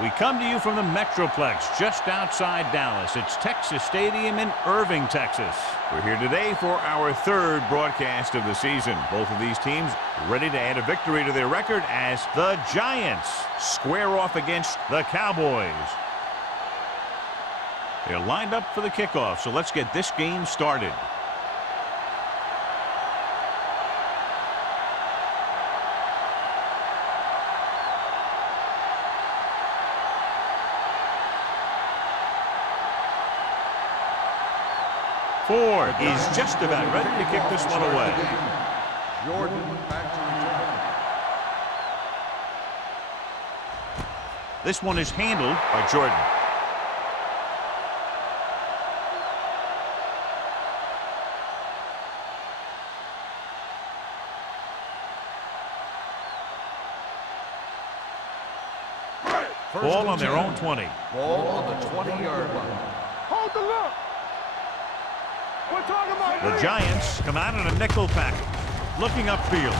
We come to you from the Metroplex just outside Dallas. It's Texas Stadium in Irving, Texas. We're here today for our third broadcast of the season. Both of these teams ready to add a victory to their record as the Giants square off against the Cowboys. They're lined up for the kickoff, so let's get this game started. Ford is just about ready to kick this one away. Jordan back to return. This one is handled by Jordan. Ball on their own 20. Ball on the 20-yard line. Hold the look. We're talking about The Giants come out in a nickel package, looking upfield.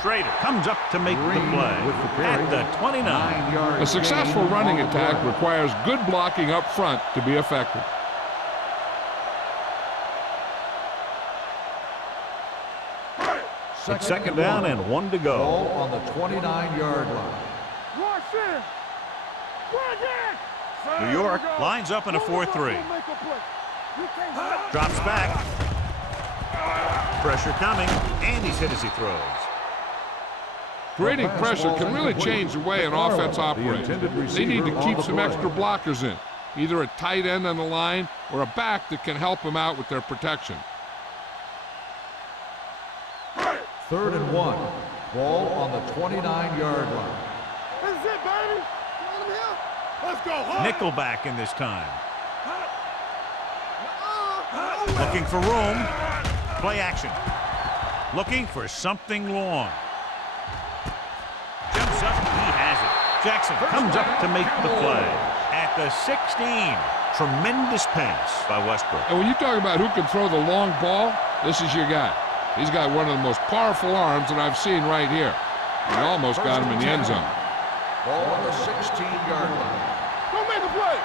Schrader comes up to make the play at the 29. A successful running attack requires good blocking up front to be effective. It's second down and 1 to go. Ball on the 29-yard line. Rush in. New York lines up in a 4-3. Drops back. Pressure coming, and he's hit as he throws. Creating pressure can really change the way an offense operates. They need to keep some extra blockers in, either a tight end on the line or a back that can help them out with their protection. 3rd and 1. Ball on the 29-yard line. This is it, baby. Let's go. Nickelback in this time. Looking for room. Play action. Looking for something long. Jumps up. He has it. Jackson comes up to make the play. At the 16. Tremendous pass by Westbrook. And when you talk about who can throw the long ball, this is your guy. He's got one of the most powerful arms that I've seen right here. He almost got him in the end zone. Ball on the 16-yard line. Don't make a play.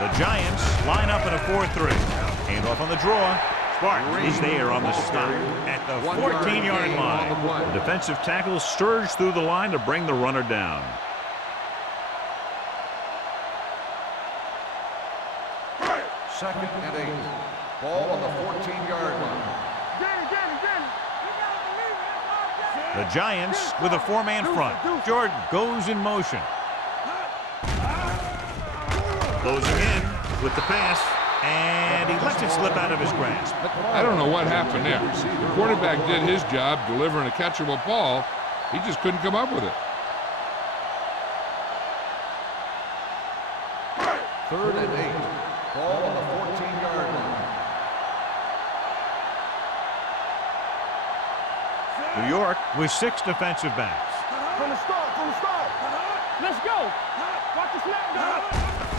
The Giants line up in a 4-3. Hand off on the draw. Spartan is there on the stop at the 14-yard line. The defensive tackle surged through the line to bring the runner down. Second and 8. Ball on the 14-yard line. The Giants with a four-man front. Jordan goes in motion. Closing in with the pass, and he lets it slip out of his grasp. I don't know what happened there. The quarterback did his job delivering a catchable ball. He just couldn't come up with it. 3rd and 8. Ball on the 14-yard line. New York with 6 defensive backs. From the start. Let's go. Watch the snap down.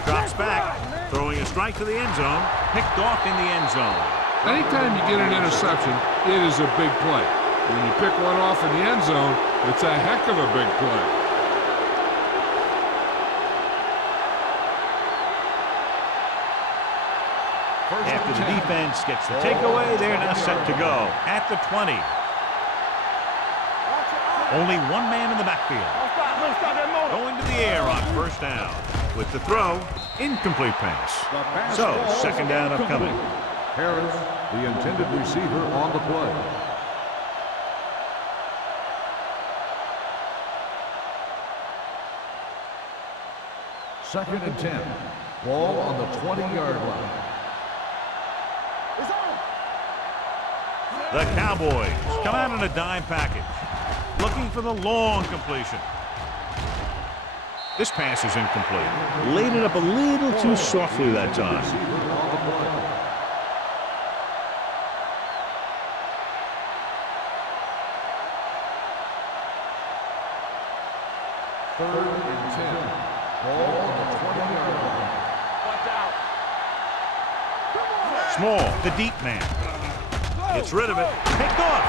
Drops back, throwing a strike to the end zone, picked off in the end zone. Anytime you get an interception, it is a big play. When you pick one off in the end zone, it's a heck of a big play. After the defense gets the takeaway, they're now set to go at the 20. Only one man in the backfield. Going to the air on first down. With the throw, incomplete pass. So, second down upcoming. Harris, the intended receiver, on the play. Second and 10. Ball on the 20-yard line. It's on. The Cowboys come out in a dime package, looking for the long completion. This pass is incomplete. Laid it up a little too softly that time. Third and 10. Ball on the 20-yard line. Watch out. Small, the deep man. Gets rid of it. Picked off.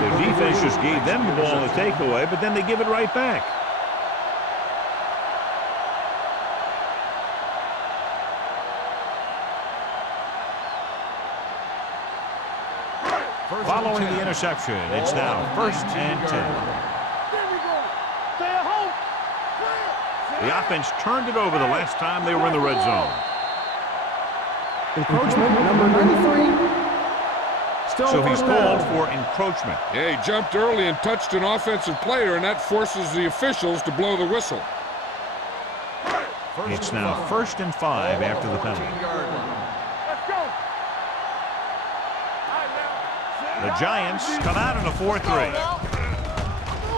Their defense just gave them the ball in the takeaway, but then they give it right back. Following the interception, it's now 1st and 10. There we go. Stay at home. The offense turned it over the last time they were in the red zone. Encroachment number 93. So he's called for encroachment. Yeah, he jumped early and touched an offensive player, and that forces the officials to blow the whistle. It's now 1st and 5 after the penalty. Let's go. The Giants come out in a 4-3.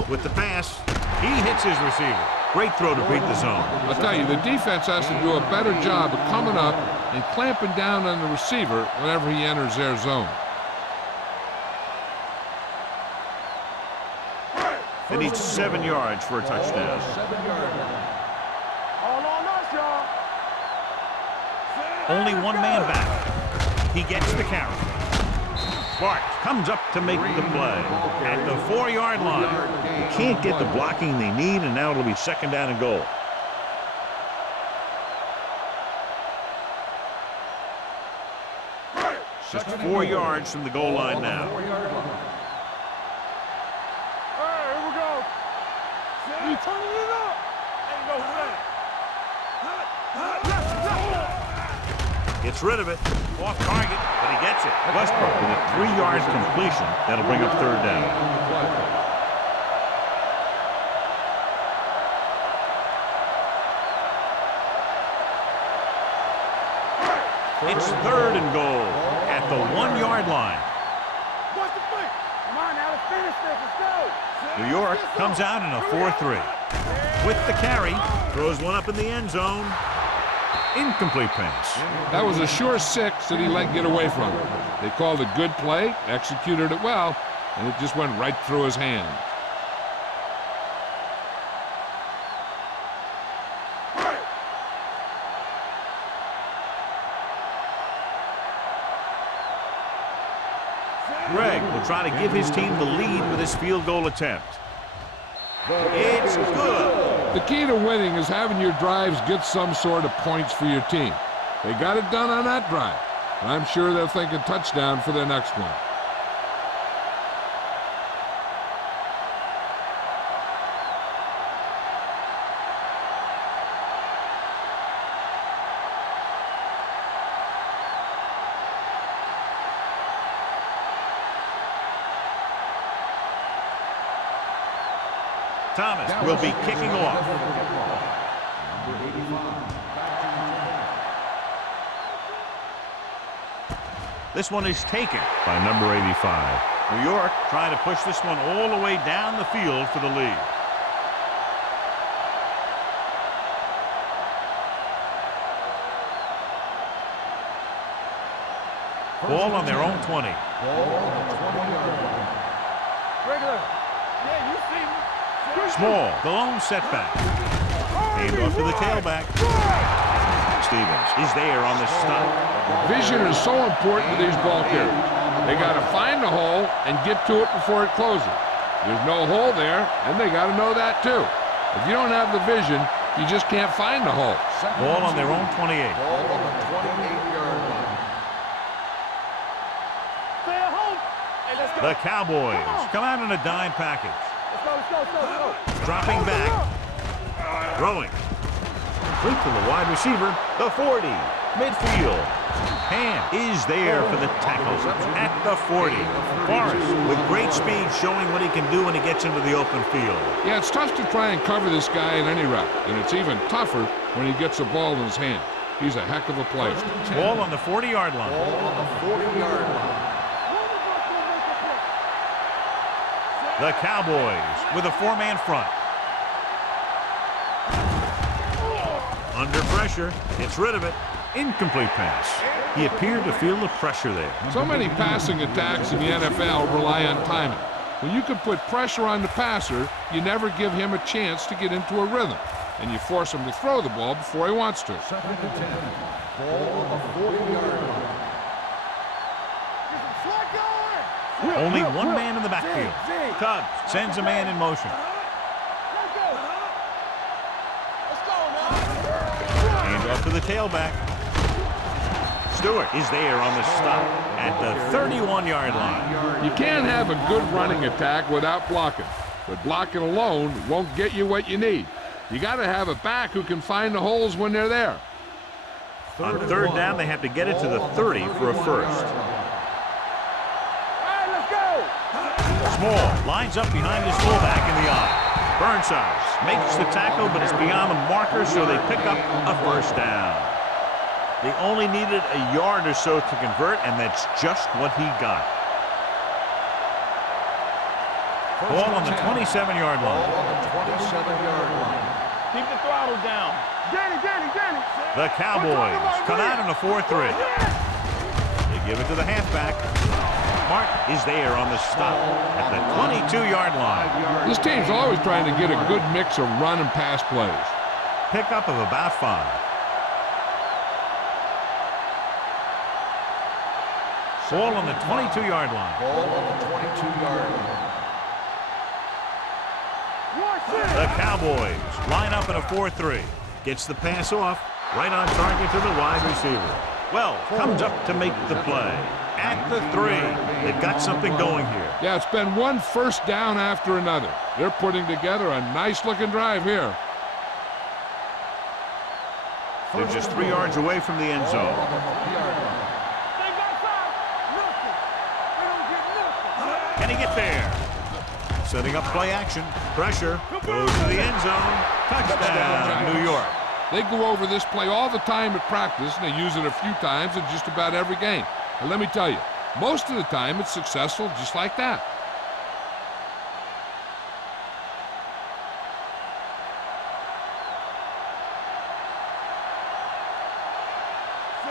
With the pass, he hits his receiver. Great throw to beat the zone. I'll tell you, the defense has to do a better job of coming up and clamping down on the receiver whenever he enters their zone. They need 7 yards for a touchdown. All on us, y'all. Only one man back. He gets the carry. Sparks comes up to make the play at the 4-yard line. They can't get the blocking they need, and now it'll be 2nd down and goal. Just 4 yards from the goal line now. Here we go. We turning it up. Ain't no way. Gets rid of it. Off target, but he gets it. Westbrook with a 3-yard completion. That'll bring up 3rd down. It's 3rd and goal at the 1-yard line. What's the play? Come on now, let's finish this. Let's go. New York comes out in a 4-3. With the carry, throws one up in the end zone. Incomplete pass. That was a sure 6 that he let get away from him. They called a good play, executed it well, and it just went right through his hand. Greg will try to give his team the lead with his field goal attempt. It's good. The key to winning is having your drives get some sort of points for your team. They got it done on that drive, and I'm sure they're thinking touchdown for their next one. Thomas will be kicking off. This one is taken by number 85. New York trying to push this one all the way down the field for the lead. Ball on their own 20. Regular. Yeah, you see me. Small, the lone setback. Hand off to the tailback. Stevens is there on the stop. Vision is so important to these ball carriers. They got to find the hole and get to it before it closes. There's no hole there, and they got to know that too. If you don't have the vision, you just can't find the hole. Ball on their own 28. Ball on the 28-yard line. Stay at home. Hey, let's go. The Cowboys come out in a dime package. Let's go, let's go, let's go, let's go. Dropping back. Throwing. Complete to the wide receiver, the 40. Midfield. Ham is there for the tackle at the 40. Forrest with great speed showing what he can do when he gets into the open field. Yeah, it's tough to try and cover this guy in any route, and it's even tougher when he gets a ball in his hand. He's a heck of a player. Ball on the 40-yard line. Ball on the 40-yard line. The Cowboys with a four-man front. Under pressure, gets rid of it. Incomplete pass. He appeared to feel the pressure there. So many passing attacks in the NFL rely on timing. When you can put pressure on the passer, you never give him a chance to get into a rhythm, and you force him to throw the ball before he wants to. 2nd and 10. Ball on the 40-yard line. Only one man in the backfield. Cubs sends a man in motion. Hand off to the tailback. Stewart is there on the stop at the 31-yard line. You can't have a good running attack without blocking, but blocking alone won't get you what you need. You got to have a back who can find the holes when they're there. On third down, they have to get it to the 30 for a first. Small lines up behind his fullback in the eye. Burnside makes the tackle, but it's beyond the marker, so they pick up a first down. They only needed a yard or so to convert, and that's just what he got. Ball on the 27-yard line. Ball on the 27-yard line. Keep the throttle down. Danny. The Cowboys come out in a 4-3. They give it to the halfback. Mark is there on the stop at the 22-yard line. This team's always trying to get a good mix of run and pass plays. Pickup of about 5. Ball on the 22-yard line. Ball on the 22-yard line. The Cowboys line up in a 4-3. Gets the pass off, right on target to the wide receiver. Well, comes up to make the play. At the 3, they've got something going here. Yeah, it's been one first down after another. They're putting together a nice-looking drive here. They're just 3 yards away from the end zone. Can he get there? Setting up play action. Pressure. Goes to the end zone. Touchdown, New York. They go over this play all the time at practice, and they use it a few times in just about every game. And let me tell you, most of the time it's successful just like that.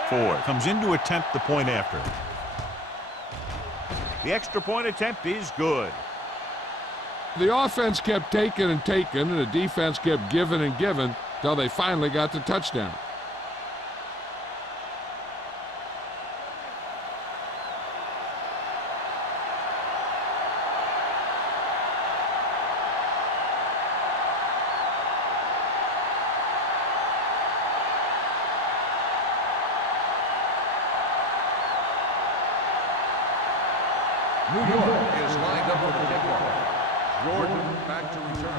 Ford comes in to attempt the point after. The extra point attempt is good. The offense kept taking and taking, and the defense kept giving and giving until they finally got the touchdown. New York is lined up for the kickoff. Jordan back to return.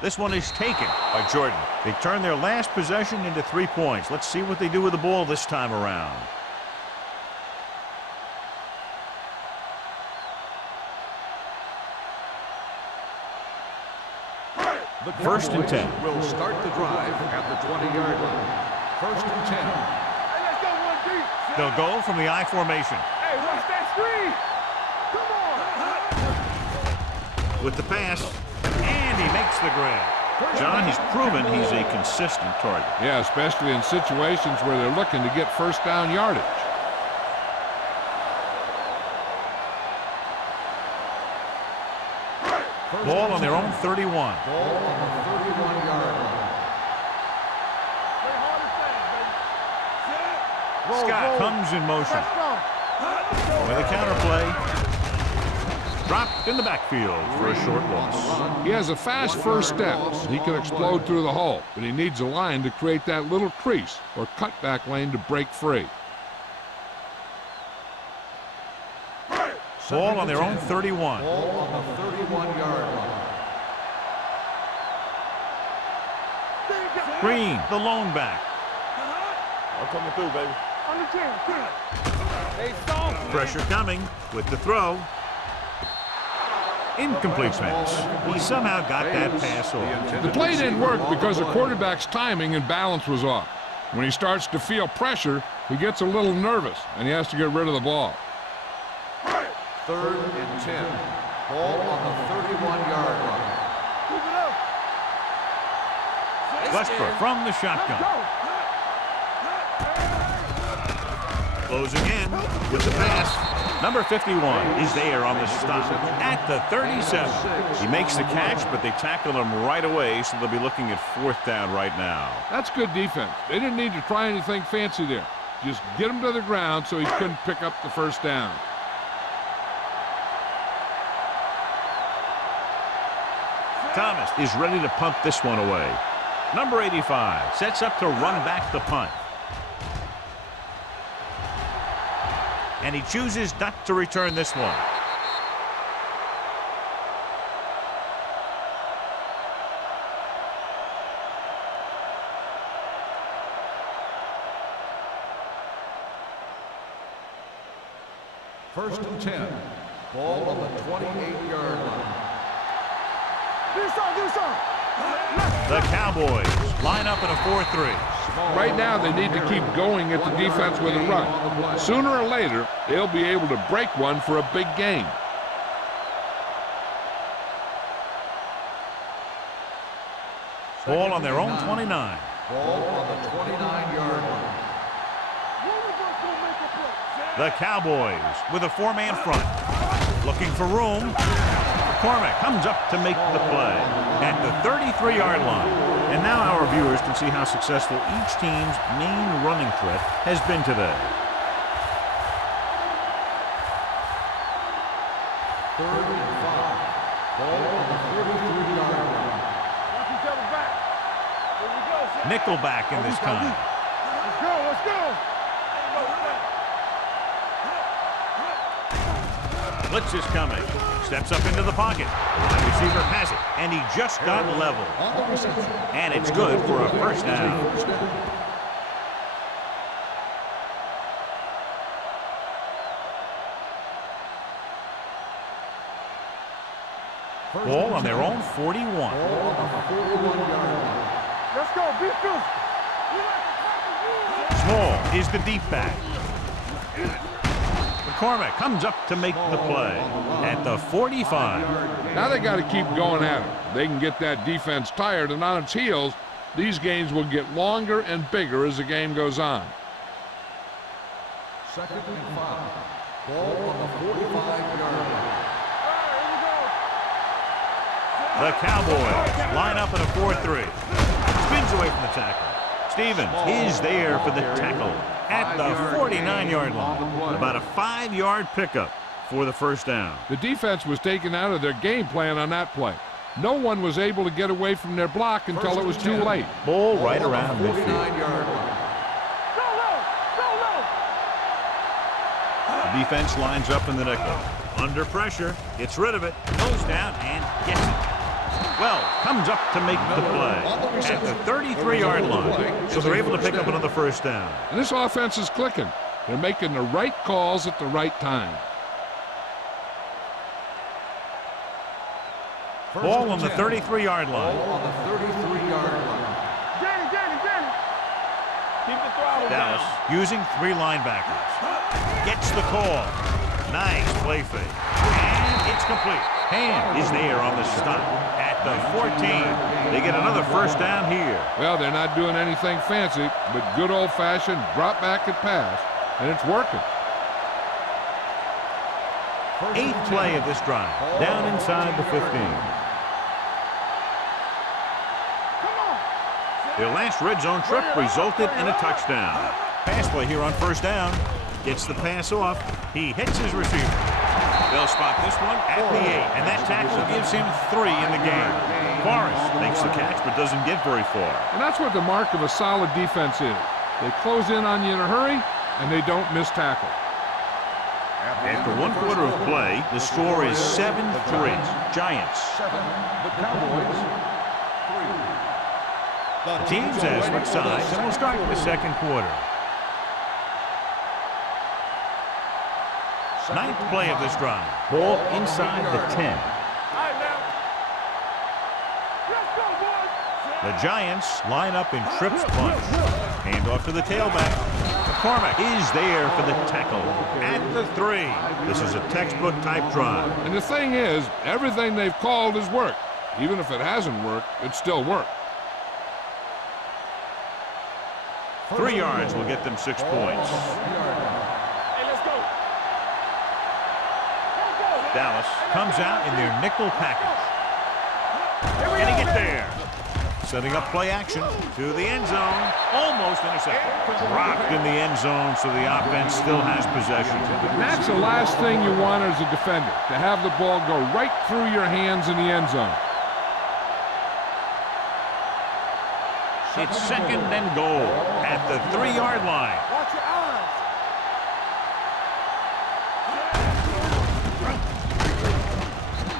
This one is taken by Jordan. They turn their last possession into 3 points. Let's see what they do with the ball this time around. The First and 10. Will start the drive at the 20-yard line. First and 10. They'll go from the I formation. Hey, watch that screen. Come on. With the pass, and he makes the grab. John, he's proven he's a consistent target. Yeah, especially in situations where they're looking to get first down yardage. Ball on their own 31. Ball on the 31-yard line. Scott comes in motion. With a counter play. Dropped in the backfield for a short loss. He has a fast first step. He can explode through the hole, but he needs a line to create that little crease or cutback lane to break free. Ball on their own 31. Ball on the 31-yard line. Green, the lone back. I'm coming through, baby. On the 10. Hey, stop. Pressure coming with the throw. Incomplete pass. He somehow got that pass off. The play didn't work because the quarterback's timing and balance was off. When he starts to feel pressure, he gets a little nervous, and he has to get rid of the ball. 3rd and 10. Ball on the 31-yard line. Keep it up. Westbrook from the shotgun. Closing in with the pass. Number 51 is there on the stop at the 37. He makes the catch, but they tackle him right away, so they'll be looking at 4th down right now. That's good defense. They didn't need to try anything fancy there. Just get him to the ground so he couldn't pick up the 1st down. Thomas is ready to punt this one away. Number 85 sets up to run back the punt. And he chooses not to return this one. First and 10. Ball on the 28-yard line. The Cowboys line up in a 4-3. Right now, they need to keep going at the defense with a run. Sooner or later, they'll be able to break one for a big game. Ball on their own 29. Ball on the 29-yard line. The Cowboys with a 4-man front. Looking for room. McCormick comes up to make the play at the 33-yard line. And now our viewers can see how successful each team's main running threat has been today. 3rd and 5. Ball on the 33-yard line. Nickelback in this time. Let's go, let's go. Blitz is coming. Steps up into the pocket. The wide receiver has it, and he just got level. And it's good for a 1st down. Ball on their own 41. Let's go, beat Phil. Small is the deep back. McCormick comes up to make the play at the 45. Now they got to keep going at it. They can get that defense tired and on its heels. These games will get longer and bigger as the game goes on. 2nd and 5. Ball on the 45-yard line. The Cowboys line up in a 4-3. Spins away from the tackle. Stevens is there for the tackle at the 49-yard line. About a 5-yard pickup for the 1st down. The defense was taken out of their game plan on that play. No one was able to get away from their block until it was too late. Ball right around midfield. 49-yard line. The defense lines up in the nickel. Under pressure, gets rid of it, goes down and gets it. Well, comes up to make the play at the 33-yard line. So they're able to pick up another 1st down. And this offense is clicking. They're making the right calls at the right time. Ball on the 33-yard line. Ball on the 33-yard line. Danny. Keep the throttle Dallas down. using 3 linebackers. Gets the call. Nice play fake. And it's complete. Hand is there on the stop at the 14. They get another 1st down here. Well, they're not doing anything fancy, but good old-fashioned drop back and pass, and it's working. 8th play of this drive. Down inside the 15. Their last red zone trip resulted in a touchdown. Pass play here on 1st down. Gets the pass off. He hits his receiver. They'll spot this one at the 8, and that tackle gives him 3 in the game. Forrest makes the catch but doesn't get very far. And that's what the mark of a solid defense is. They close in on you in a hurry, and they don't miss tackle. After 1 quarter of play, the score is 7-3. Giants. 7. The Cowboys. 3. The teams have switched sides, and we'll start the 2nd quarter. 9th play of this drive. Ball inside the 10. The Giants line up in trips bunch. Hand off to the tailback. McCormick is there for the tackle at the 3. This is a textbook type drive. And the thing is, everything they've called has worked. Even if it hasn't worked, it still worked. 3 yards will get them 6 points. Hey, let's go. Dallas comes out in their nickel package. Getting it there. Setting up play action to the end zone. Almost intercepted. Dropped in the end zone, so the offense still has possession. That's the last thing you want as a defender, to have the ball go right through your hands in the end zone. It's 2nd and goal at the 3-yard line. Watch your eyes.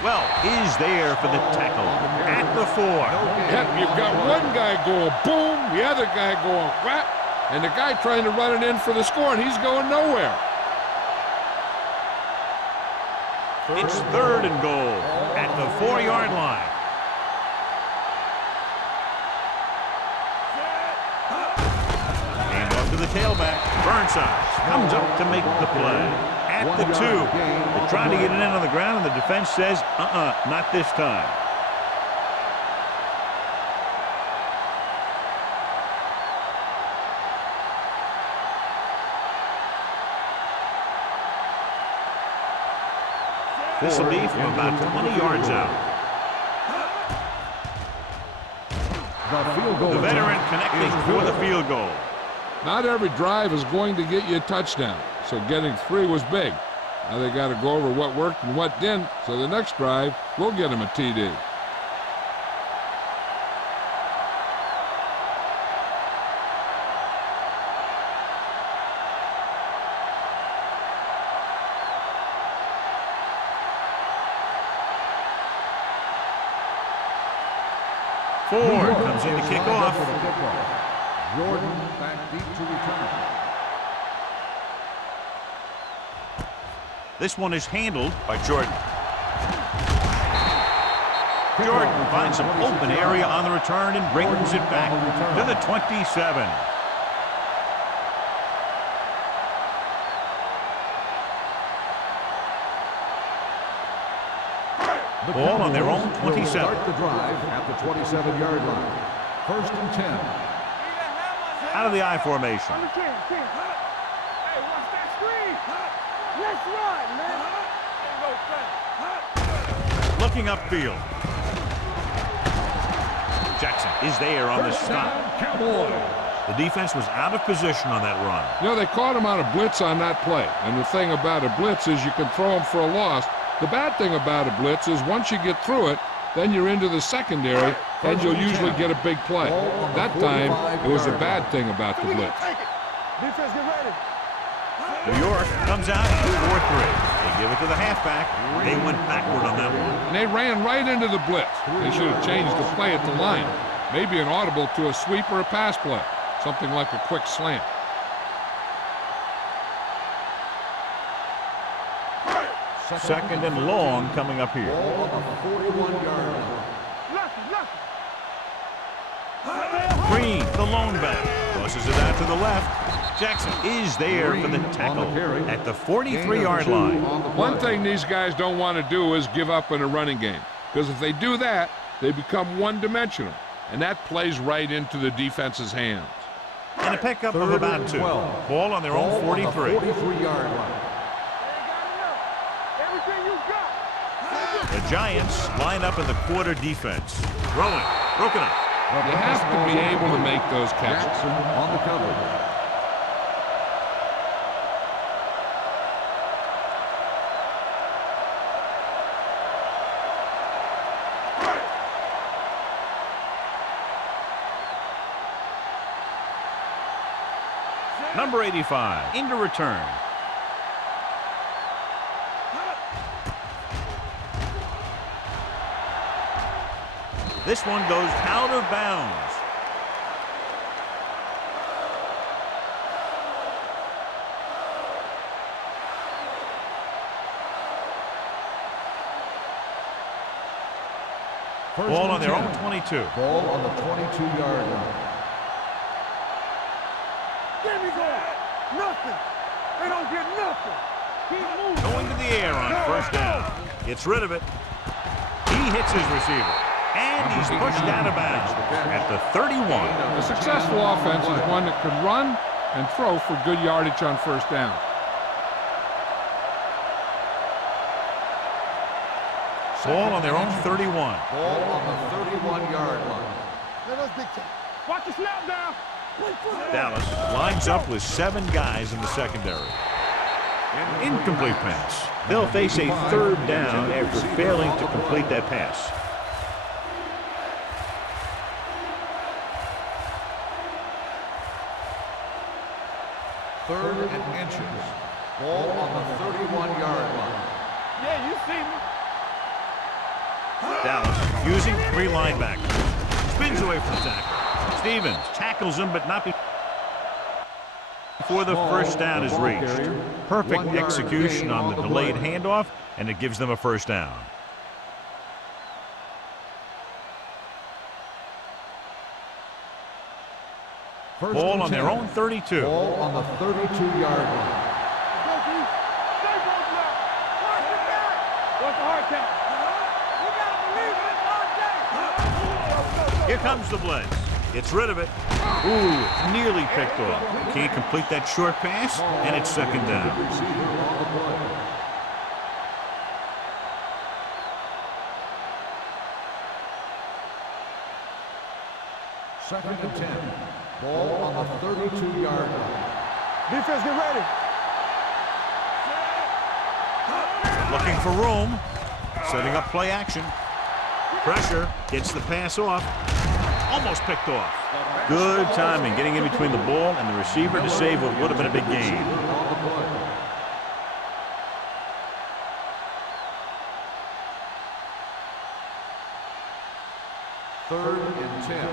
Well, is there for the tackle at the 4. Yep, you've got one guy going boom, the other guy going whap, and the guy trying to run it in for the score, and he's going nowhere. It's 3rd and goal at the 4-yard line. Hand off to the tailback. Burnside comes up to make the play. At the 2. They're trying to get it in on the ground, and the defense says, not this time. This will be from about 20 yards out. The veteran connecting for the field goal. Not every drive is going to get you a touchdown, so getting 3 was big. Now they got to go over what worked and what didn't, so the next drive will get them a TD. Ford comes in to kick off. Jordan back deep to return. This one is handled by Jordan. Jordan finds some open area on the return and brings it back to the 27. Ball on their own 27. Start the drive at the 27-yard line. 1st and 10. Out of the I formation. Hey, watch that screen. Let's run, man. Looking upfield. Jackson is there on the stop. The defense was out of position on that run. You know, they caught him on a blitz on that play. And the thing about a blitz is you can throw him for a loss. The bad thing about a blitz is once you get through it, then you're into the secondary, and you'll usually get a big play. That time, it was a bad thing about the blitz. Defense, get ready. New York comes out 4-3. They give it to the halfback. They went backward on that one. And they ran right into the blitz. They should have changed the play at the line. Maybe an audible to a sweep or a pass play. Something like a quick slant. Second and long coming up here. Ball on the 41-yard line. Green, the lone back, tosses it out to the left. Jackson is there for the tackle at the 43-yard line. One thing these guys don't want to do is give up in a running game, because if they do that, they become one-dimensional, and that plays right into the defense's hands. And a pickup of about 2. Ball on their own 43. 43-yard line. The Giants line up in the quarter defense. Throwing, broken up. You have to be able to make those catches. Jackson on the cover. Number 85 into return. This one goes out of bounds. Ball on their own 22. Ball on the 22-yard line. Nothing. They don't get nothing. Keep moving. Going to the air on first down. Gets rid of it. He hits his receiver. And he's pushed out of bounds at the 31. A successful offense is one that can run and throw for good yardage on first down. Ball on their own 31. Ball on the 31-yard line. Watch the snap down. Dallas lines up with 7 guys in the secondary. Incomplete pass. They'll face a third down after failing to complete that pass. Third and inches. Ball on the 31-yard line. Yeah, you see me. Dallas using 3 linebackers. Spins away from the tackle. Stevens tackles him, but not before the first down is reached. Perfect execution on the delayed handoff, and it gives them a first down. Ball on their own 32. Ball on the 32-yard line. What's the hard count? Here comes the blitz. Gets rid of it. Ooh, nearly picked off. Can't complete that short pass, and it's second down. Second and 10. Ball on the 32-yard line. Defense, get ready. Looking for room. Setting up play action. Pressure. Gets the pass off. Almost picked off. Good timing, getting in between the ball and the receiver to save what would have been a big gain. Third and 10.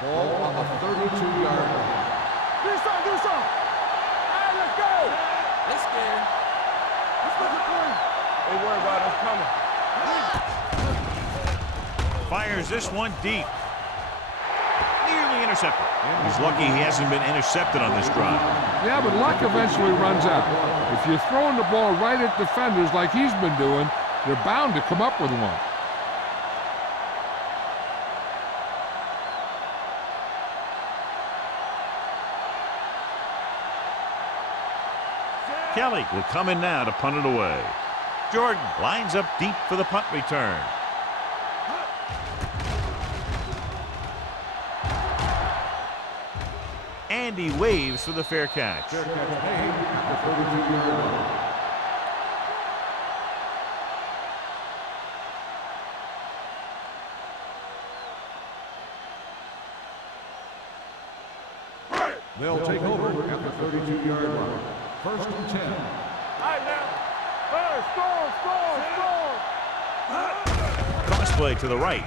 Ball on the 32-yard line. Do something. All right, let's go. Let's go. They worry about us coming. Fires this one deep. Nearly intercepted. He's lucky he hasn't been intercepted on this drive. Yeah, but luck eventually runs out. If you're throwing the ball right at defenders like he's been doing, they're bound to come up with one. Kelly will come in now to punt it away. Jordan lines up deep for the punt return. And he waves for the fair catch. Fair catch made at the 32-yard line. They'll take over at the 32-yard line. First and 10. All right, now. Score. Crossplay to the right.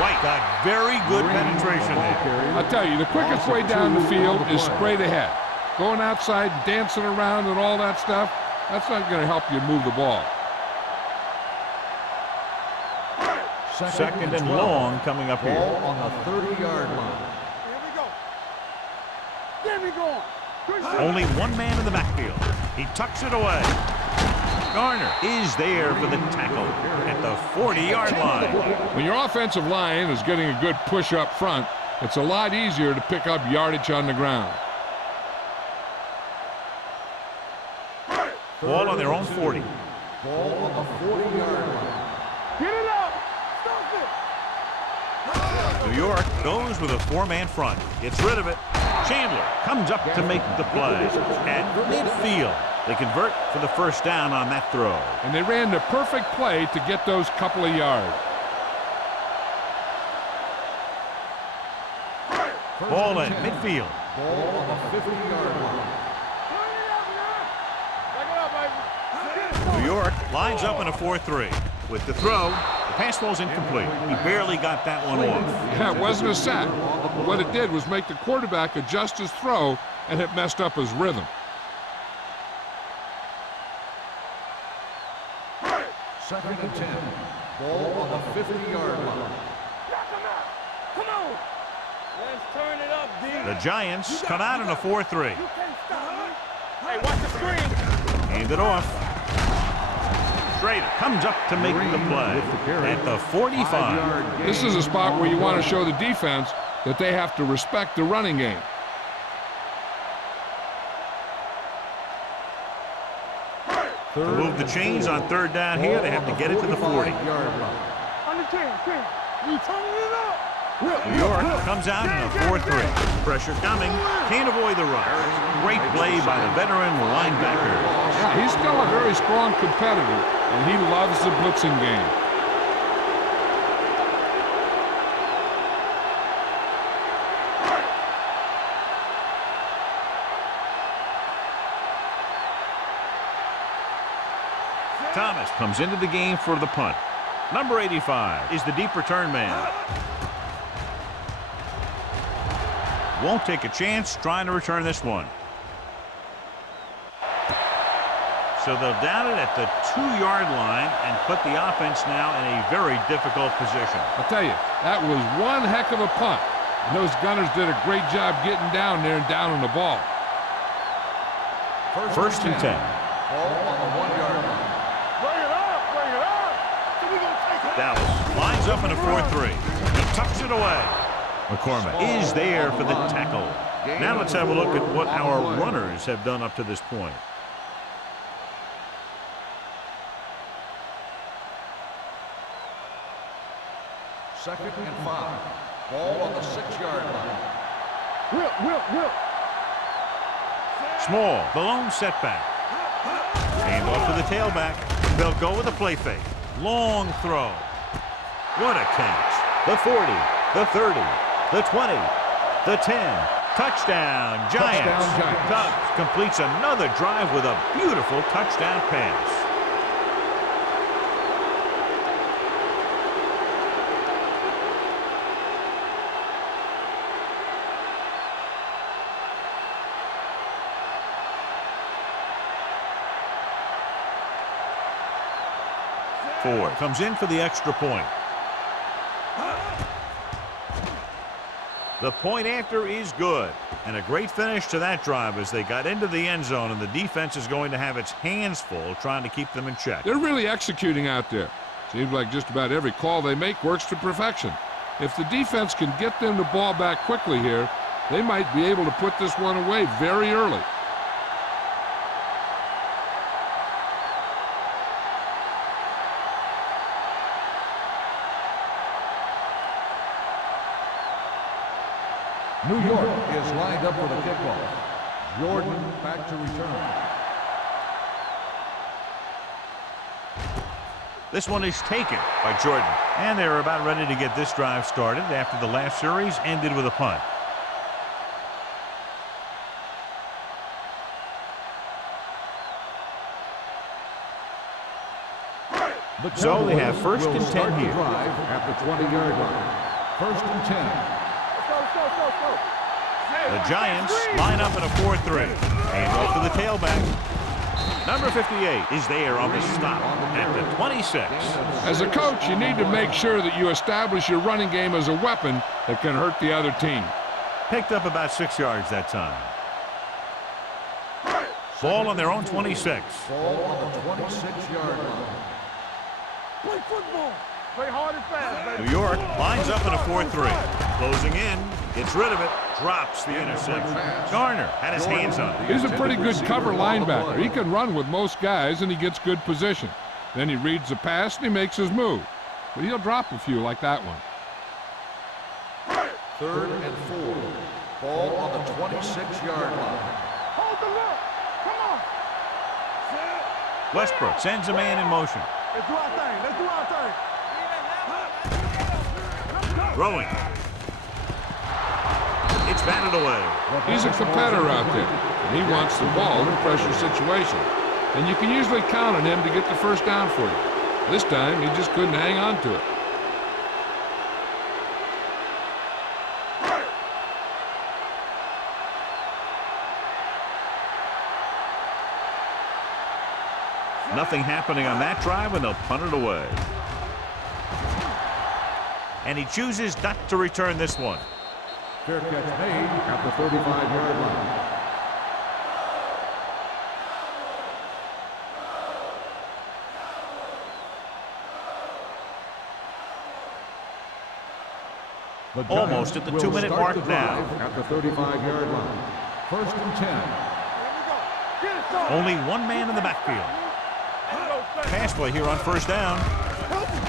White got very good penetration there. I'll tell you, the quickest way down the field is straight ahead. Going outside, dancing around and all that stuff, that's not going to help you move the ball. Second and long coming up here. Ball on the 30-yard line. Here we go. Get me going. Only one man in the backfield. He tucks it away. Garner is there for the tackle at the 40-yard line. When your offensive line is getting a good push up front, it's a lot easier to pick up yardage on the ground. Ball on their own 40. Ball on the 40-yard line. Get it up. Stop it. New York goes with a 4-man front. Gets rid of it. Chandler comes up to make the play at midfield. They convert for the first down on that throw. And they ran the perfect play to get those couple of yards. Ball at midfield. Ball on the 50-yard line. New York lines up in a 4-3. With the throw, the pass ball's incomplete. He barely got that one off. Yeah, it wasn't a sack. But what it did was make the quarterback adjust his throw, and it messed up his rhythm. Second and 10. Ball on the 50-yard line. Come on. Let's Turn it up, D. The Giants come out in a 4-3. You can't stop me. Hey, watch the screen. Hand it off. Schrader comes up to make the play at the 45. This is a spot where you want to show the defense that they have to respect the running game. To move the chains on third down here, they have to get it to the 40. On the 10. You turning it up. New York comes out in a 4-3. Pressure coming. Can't avoid the rush. Great play by the veteran linebacker. Yeah, he's still a very strong competitor, and he loves the blitzing game. Thomas comes into the game for the punt. Number 85 is the deep return man. Won't take a chance trying to return this one. So they'll down it at the 2-yard line and put the offense now in a very difficult position. I'll tell you, that was one heck of a punt. And those gunners did a great job getting down there and down on the ball. First and 10. Ball on the 1-yard line. Bring it up. So we gonna take it. Dallas lines up in a 4-3. He tucks it away. McCormick is there for the tackle. Now let's have a look at what our runners have done up to this point. Second and 5. Ball on the 6-yard line. Whip. Small, the lone setback. Hand off to the tailback. They'll go with a play fake. Long throw. What a catch. The 40, the 30, the 20, the 10. Touchdown, Giants. Touchdown, Giants. Tubbs completes another drive with a beautiful touchdown pass. Ford comes in for the extra point. The point after is good. And a great finish to that drive as they got into the end zone, and the defense is going to have its hands full trying to keep them in check. They're really executing out there. Seems like just about every call they make works to perfection. If the defense can get them the ball back quickly here, they might be able to put this one away very early. New York is lined up for the kickoff. Jordan back to return. This one is taken by Jordan. And they're about ready to get this drive started after the last series ended with a punt. So they have first and 10 here. At the 20-yard line. First and 10. Go. The Giants line up in a 4-3. Hand off to the tailback. Number 58 is there on the stop at the 26. As a coach, you need to make sure that you establish your running game as a weapon that can hurt the other team. Picked up about 6 yards that time. Ball on their own 26. Ball on the 26-yard line. Play football. Play hard and fast, baby. New York lines up in a 4-3. Closing in, gets rid of it, drops the interception. Garner had his hands on it. He's a pretty good cover linebacker. He can run with most guys, and he gets good position. Then he reads the pass, and he makes his move. But he'll drop a few like that one. Third and 4. Ball on the 26-yard line. Hold the look. Come on. Westbrook sends a man in motion. Let's do our thing. Throwing. It's batted away. He's a competitor out there, and he wants the ball in a pressure situation. And you can usually count on him to get the first down for you. This time, he just couldn't hang on to it. Nothing happening on that drive, and they'll punt it away. And he chooses not to return this one. Fair catch made at the 35-yard line. Almost at the 2-minute mark now. At the 35-yard line. 1st and 10. Only one man in the backfield. Pass play here on 1st down.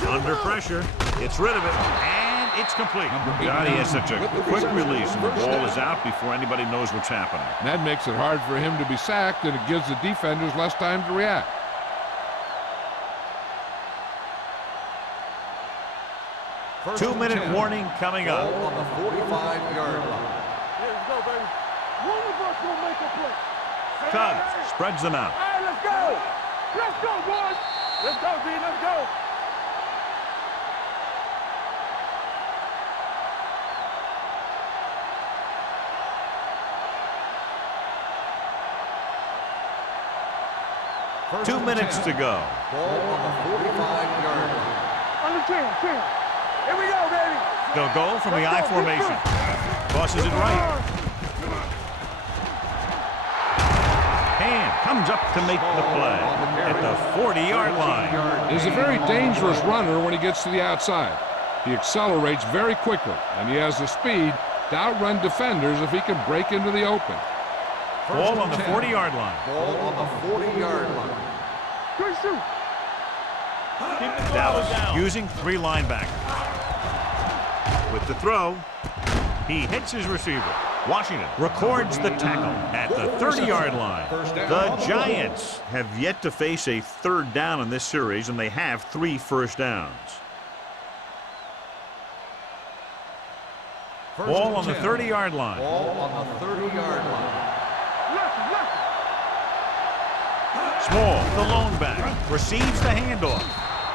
Under pressure. Gets rid of it. And it's complete. God, he has such a quick release. And the ball is out before anybody knows what's happening. And that makes it hard for him to be sacked, and it gives the defenders less time to react. Two-minute warning coming up. Ball on the 45-yard line. Here we go, baby. One of us will make a play. Cubs spreads them out. All right, let's go. Let's go, boys. Let's go, D. Let's go. First 2 and minutes 10. to go. Ball on the 45-yard line. Under 10. Here we go, baby. They'll go from the I formation. Tosses it right. Hand comes up to make the play at the 40-yard line. He's a very dangerous runner when he gets to the outside. He accelerates very quickly, and he has the speed to outrun defenders if he can break into the open. Ball on the 40-yard line. Ball on the 40-yard line. Good shoot. Dallas using 3 linebackers. With the throw, he hits his receiver. Washington records the tackle at the 30-yard line. The Giants have yet to face a 3rd down in this series, and they have 3 first downs. Ball on the 30-yard line. Ball on the 30-yard line. Small, the lone back, receives the handoff.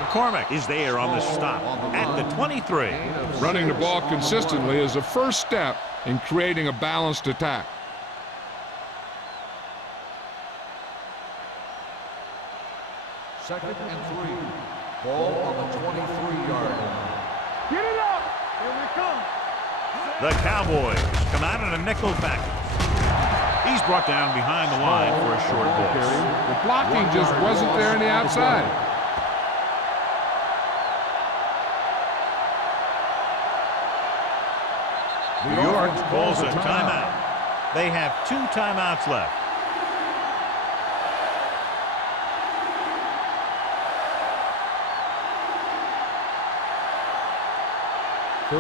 McCormick is there on the stop at the 23. Running the ball consistently is a first step in creating a balanced attack. Second and 3. Ball on the 23-yard line. Get it up. Here we come. The Cowboys come out in a nickel package. He's brought down behind the line for a short ball. The blocking just wasn't there on the outside. New York calls a timeout. They have 2 timeouts left.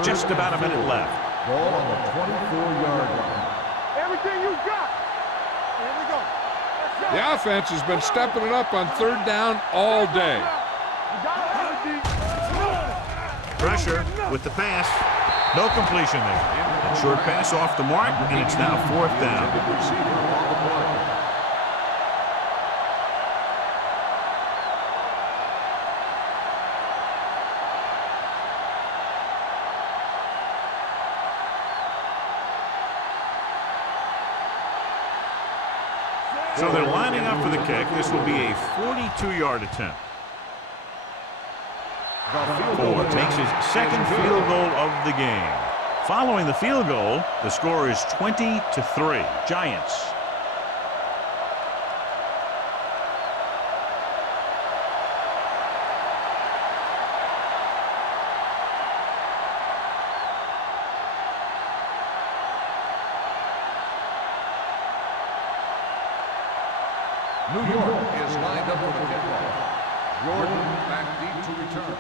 Just about a minute left. Ball on the 24-yard line. Everything you got. Here we go. The offense has been stepping it up on 3rd down all day. You got it, Pressure with the pass. No completion there. A short pass off the mark, and it's now 4th down. Receiver on the play. So they're lining up for the kick. This will be a 42-yard attempt. Ford makes his 2nd field goal of the game. Following the field goal, the score is 20-3. Giants. New York is lined up for the kickoff. Jordan back deep to return.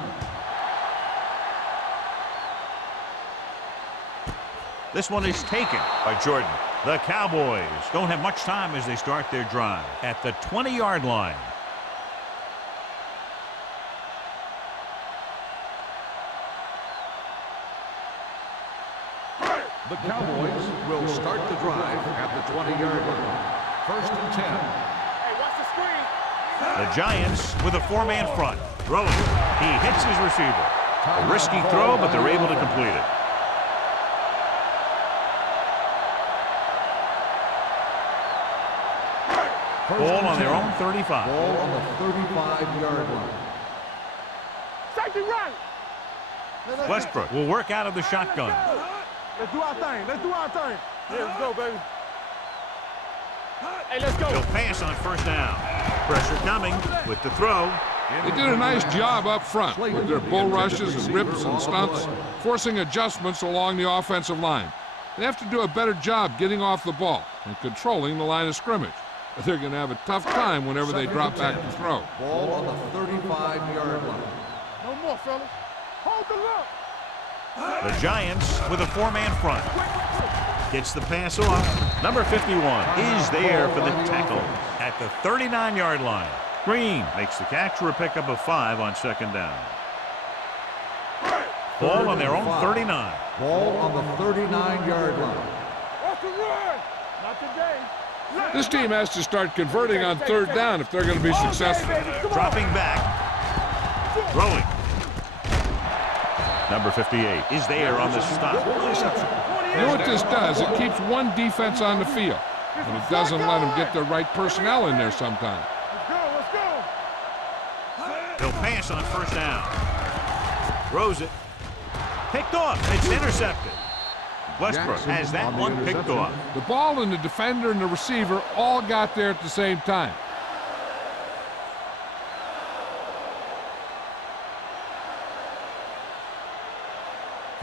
This one is taken by Jordan. The Cowboys don't have much time as they start their drive at the 20-yard line. The Cowboys will start the drive at the 20-yard line. 1st and 10. Hey, watch the screen. The Giants with a 4-man front. Throwing. He hits his receiver. A risky throw, but they're able to complete it. Ball on their own 35. Ball on the 35-yard line. Safety right. Westbrook will work out of the shotgun. Let's do our thing. Let's do our thing. Yeah, let's go, baby. Hey, let's go. He'll pass on first down. Pressure coming with the throw. They did a nice job up front with their bull rushes and rips and stunts, forcing adjustments along the offensive line. They have to do a better job getting off the ball and controlling the line of scrimmage. But they're going to have a tough time whenever they drop back to throw. Ball on the 35-yard line. No more, fellas. Hold the look. The Giants with a four-man front. Gets the pass off. Number 51 is there for the tackle at the 39-yard line. Green makes the catch for a pickup of 5 on second down. Ball on their own 39. Ball on the 39-yard line. What's the run? Not today. This team has to start converting on third down if they're going to be successful. Dropping back. Throwing. Number 58 is there on the stop. You know what this does? It keeps one defense on the field, and it doesn't let them get the right personnel in there sometimes. Let's go. He'll pass on first down. Throws it. Picked off. It's intercepted. Westbrook has that one picked off. The ball and the defender and the receiver all got there at the same time.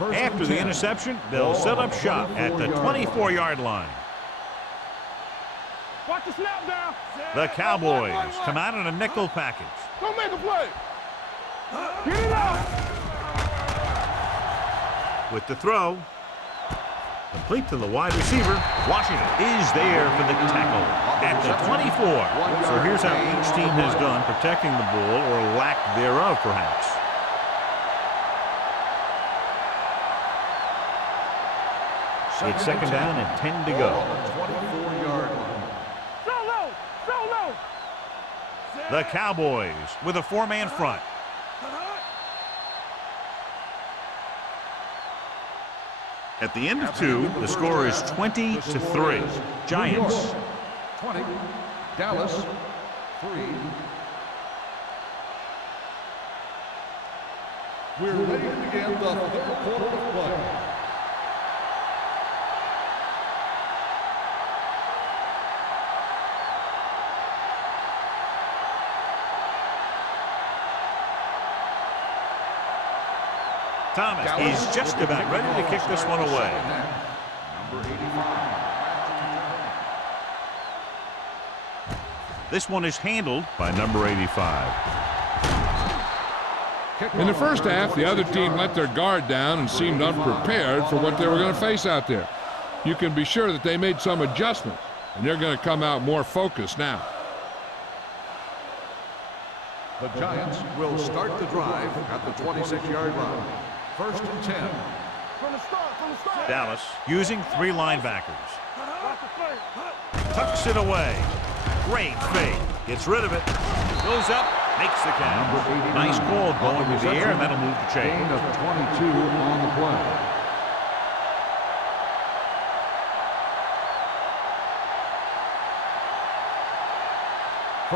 After the interception, they'll set up shop at the 24-yard line. Watch the snap down. The Cowboys come out in a nickel package. Don't make a play. Get it out. With the throw, complete to the wide receiver. Washington is there for the tackle at the 24. So here's how each team has done protecting the ball, or lack thereof, perhaps. It's second down and 10 to go. 24-yard line. Solo. Solo. The Cowboys with a four-man front. At the end of 2, the score is 20-3. Giants. 20. Dallas 3. We're ready to begin the third quarter of play. Thomas is just about ready to kick this one away. Number 85. This one is handled by number 85. In the first half, the other team let their guard down and seemed unprepared for what they were going to face out there. You can be sure that they made some adjustments, and they're going to come out more focused now. The Giants will start the drive at the 26-yard line. First and 10. From the start. Dallas using 3 linebackers. Watch the play. Tucks it away. Great fake. Gets rid of it. Goes up. Makes the catch. Nice call going to the air, and that'll move the chain. Gain of 22 on the play.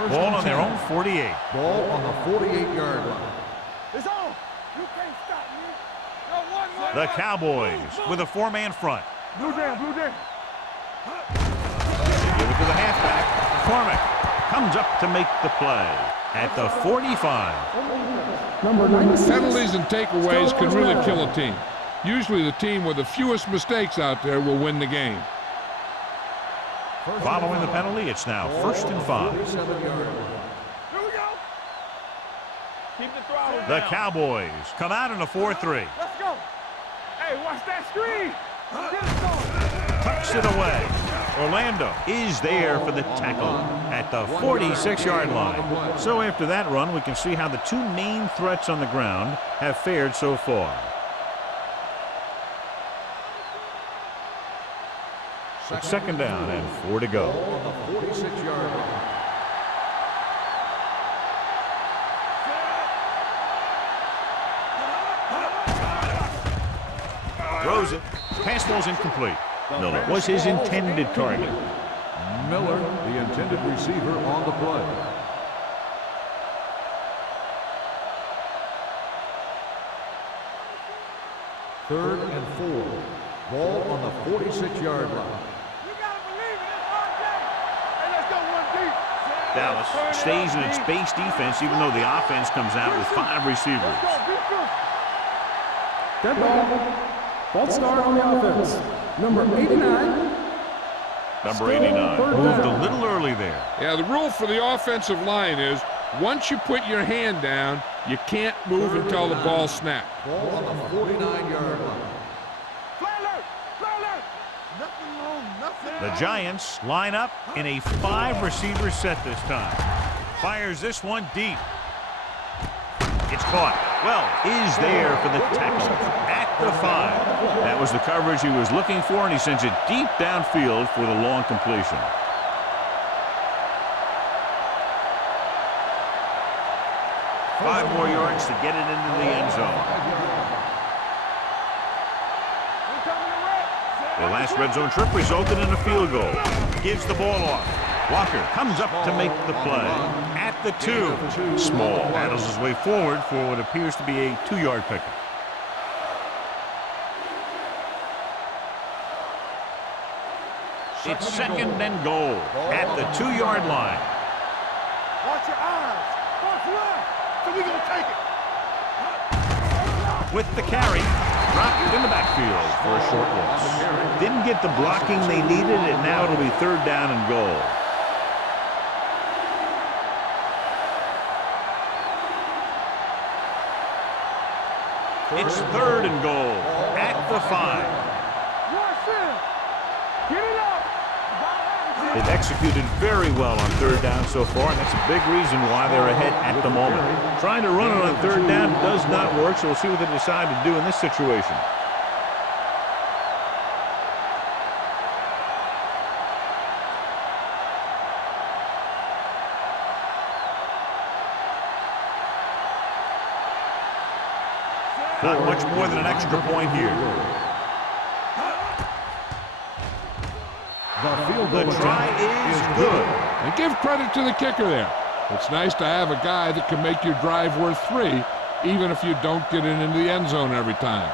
Ball on their own 48. Ball on the 48-yard line. It's on. You can't stop me. Yo, one. The Cowboys with a four-man front. Blue down. Give it to the halfback. McCormick comes up to make the play at the 45. Number 96. Penalties and takeaways can really kill a team. Usually the team with the fewest mistakes out there will win the game. Following the penalty, it's now first and 5. 47-yard line. Here we go. Keep the throttle The down. Cowboys come out in a 4-3. Let's go. Hey, watch that screen. Get it going. Tucks it away. Orlando is there for the tackle at the 46-yard line. So after that run, we can see how the 2 main threats on the ground have fared so far. It's second down and 4 to go. Ball on the 46-yard line. Throws it. Pass ball's incomplete. Miller was his intended target. Miller, the intended receiver, on the play. Third and 4. Ball on the 46-yard line. You gotta believe it. It's RJ. Hey, let's go one deep. Dallas stays in its base defense even though the offense comes out with 5 receivers. Let's go. Be good. Dead ball. False start on the offense. Number 89. Number 89 moved a little early there. Yeah, the rule for the offensive line is once you put your hand down, you can't move until the ball snapped. Ball on the 49-yard line. Fly alert. Fly alert. Nothing wrong. Nothing. The Giants line up in a 5-receiver set this time. Fires this one deep. It's caught. Well, is there for the tackle at the 5. That was the coverage he was looking for, and he sends it deep downfield for the long completion. Five more yards to get it into the end zone. The last red zone trip resulted in a field goal. Gives the ball off. Walker comes up to make the play. At the 2. Small battles his way forward for what appears to be a 2-yard pickup. It's second and goal at the 2-yard line. Watch your eyes. Watch left. So we gonna take it. With the carry, dropped in the backfield for a short loss. Didn't get the blocking they needed, and now it'll be 3rd down and goal. It's 3rd and goal at the 5. Watch it. Get it up. They've executed very well on 3rd down so far, and that's a big reason why they're ahead at the moment. Trying to run it on 3rd down does not work, so we'll see what they decide to do in this situation. Not much more than an extra point here. The try is good. And give credit to the kicker there. It's nice to have a guy that can make your drive worth 3, even if you don't get it into the end zone every time.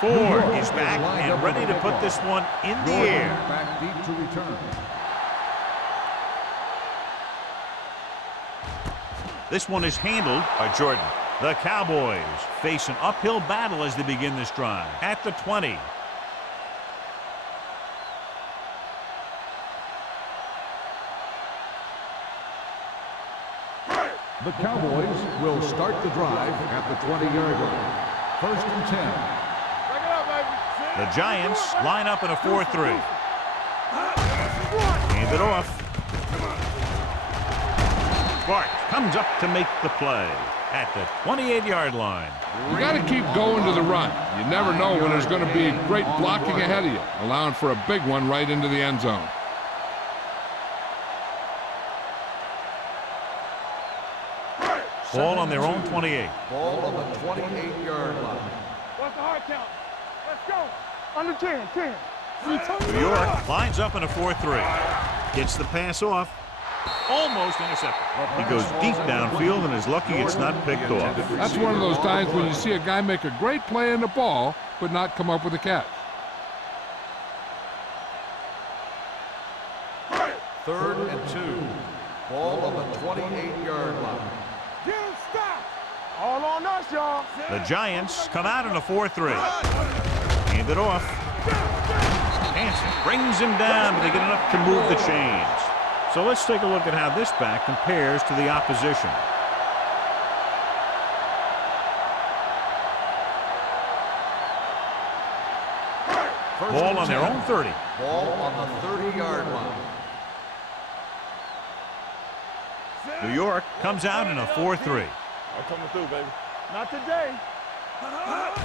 Ford is back and ready to put this one in the air. Back deep to return. This one is handled by Jordan. The Cowboys face an uphill battle as they begin this drive. At the 20. The Cowboys will start the drive at the 20-yard line. 1st and 10. The Giants line up in a 4-3. Hand it off. Bart comes up to make the play at the 28-yard line. You got to keep going to the run. You never know when there's going to be great blocking ahead of you, allowing for a big one right into the end zone. Ball on their own 28. Ball on the 28-yard line. What's the hard count? Let's go. Under 10. New York lines up in a 4-3. Gets the pass off. Almost intercepted. He goes deep downfield and is lucky it's not picked off. That's one of those times when you see a guy make a great play in the ball, but not come up with a catch. 3rd and 2. Ball on the 28-yard line. Get him stopped. All on us, y'all. The Giants come out in a 4-3. Hand it off. Hanson brings him down, but they get enough to move the chains. So let's take a look at how this back compares to the opposition. Ball on their own 30. Ball on the 30-yard line. New York comes out in a 4-3. I'm coming through, baby. Not today.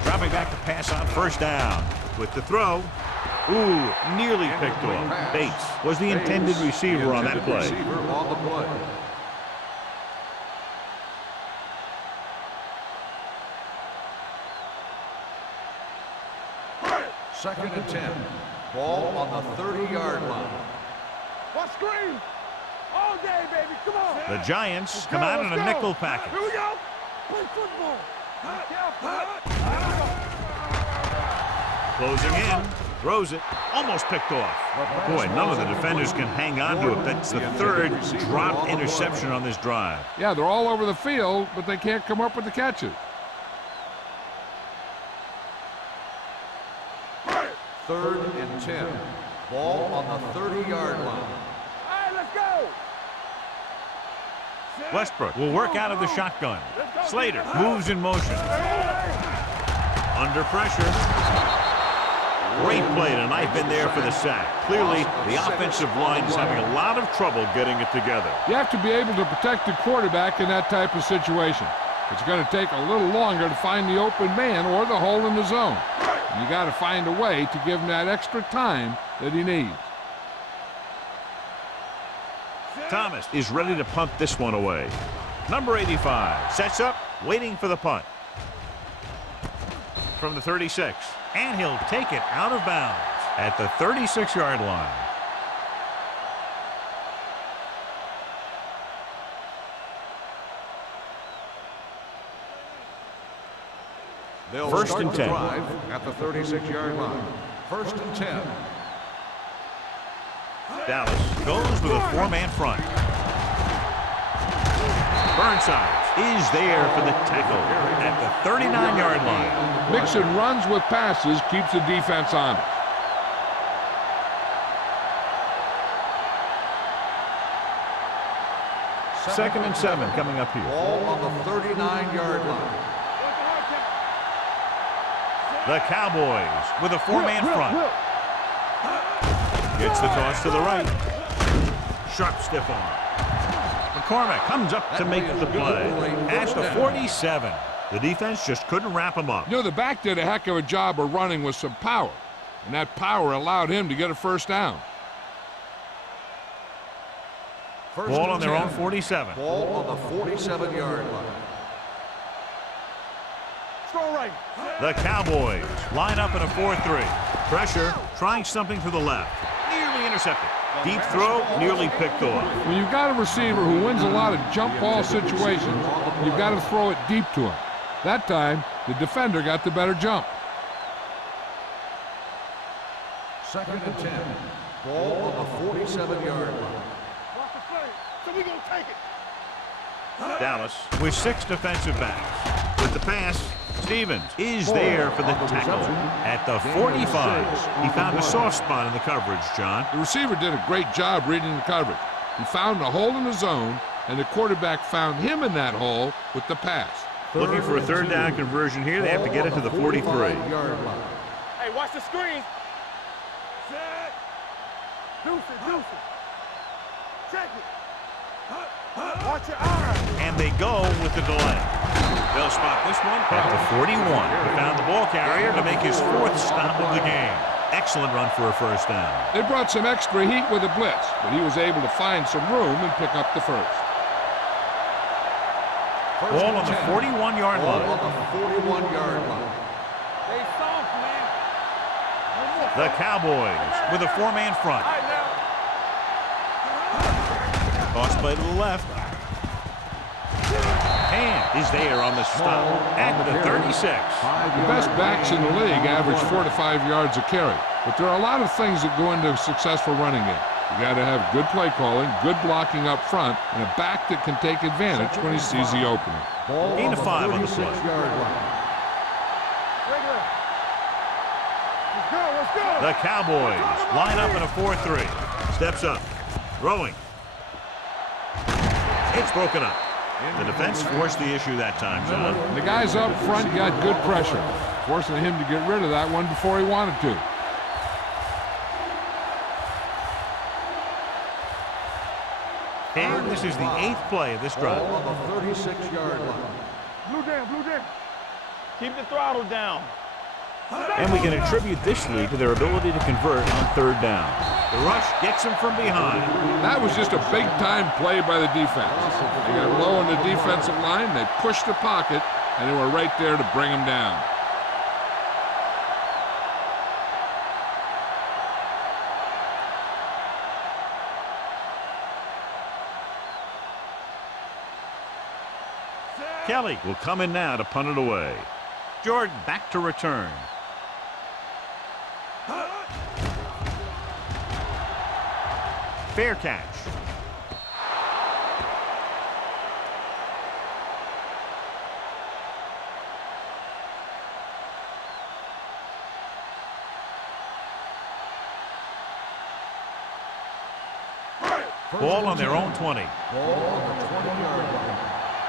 Dropping back to pass on 1st down. With the throw. Ooh, nearly picked off. Bates was the intended receiver on that play. 2nd and 10. Ball on the 30-yard line. What screen? All day, baby. Come on. The Giants come out in a nickel package. Here we go. Play football. Closing in. Throws it. Almost picked off. Boy, none of the defenders can hang on to it. That's the third dropped interception on this drive. Yeah, they're all over the field, but they can't come up with the catches. 3rd and 10. Ball on the 30-yard line. All right, let's go. Westbrook will work out of the shotgun. Slater moves in motion. Under pressure. Great play tonight, been there for the sack. Clearly, the offensive line is having a lot of trouble getting it together. You have to be able to protect the quarterback in that type of situation. It's going to take a little longer to find the open man or the hole in the zone. And you got to find a way to give him that extra time that he needs. Thomas is ready to punt this one away. Number 85 sets up, waiting for the punt. From the 36, and he'll take it out of bounds at the 36-yard line. They'll First start and the 10. drive at the 36-yard line. 1st and 10. Dallas goes with a four-man front. Burnside is there for the tackle at the 39-yard line. Mixing runs with passes keeps the defense honest. Second and 7 coming up here. Ball on the 39-yard line. The Cowboys with a four-man front. Gets the toss to the right. Sharp stiff arm. McCormick comes up to make the play at the 47. The defense just couldn't wrap him up. You know, the back did a heck of a job of running with some power, and that power allowed him to get a first down. Ball on their own 47. Ball on the 47-yard line. Strong right. The Cowboys line up in a 4-3. Pressure, trying something to the left. Nearly intercepted. Deep throw, nearly picked off. When you've got a receiver who wins a lot of jump ball situations, you've got to throw it deep to him. That time, the defender got the better jump. 2nd and 10. Ball on the 47-yard line. Watch the play. So we gonna take it. Dallas with 6 defensive backs. With the pass, Stevens is there for the tackle at the 45. He found a soft spot in the coverage, John. The receiver did a great job reading the coverage. He found a hole in the zone, and the quarterback found him in that hole with the pass. Looking for a third down conversion here. They have to get it to the 43. Hey, watch the screen. Set. Deuce it, deuce it. Check it. Watch your eyes. And they go with the delay. They'll spot this one at the 41. He found the ball carrier to make his 4th stop of the game. Excellent run for a first down. They brought some extra heat with a blitz, but he was able to find some room and pick up the first. Ball on the 41-yard Ball line. on the 41-yard line. They soft, man. The Cowboys with a four-man front. All right, now. Toss play to the left. And is there on the stop at the 36. The best backs in the league average 4 to 5 yards a carry, but there are a lot of things that go into a successful running game. You got to have good play calling, good blocking up front, and a back that can take advantage when he sees the opening. Gain of 5 on the play. Regular. Let's go, let's go. The Cowboys line up in a 4-3. Steps up. Throwing. It's broken up. The defense forced the issue that time, John. The guys up front got good pressure, forcing him to get rid of that one before he wanted to. And this is the 8th play of this drive. Ball on the 36-yard line. Blue down, blue down. Keep the throttle down. And we can attribute this lead to their ability to convert on 3rd down. The rush gets them from behind. That was just a big-time play by the defense. They got low on the defensive line, they pushed the pocket, and they were right there to bring him down. Kelly will come in now to punt it away. Jordan back to return. Fair catch. Ball on their own 20. Ball on the 20-yard line.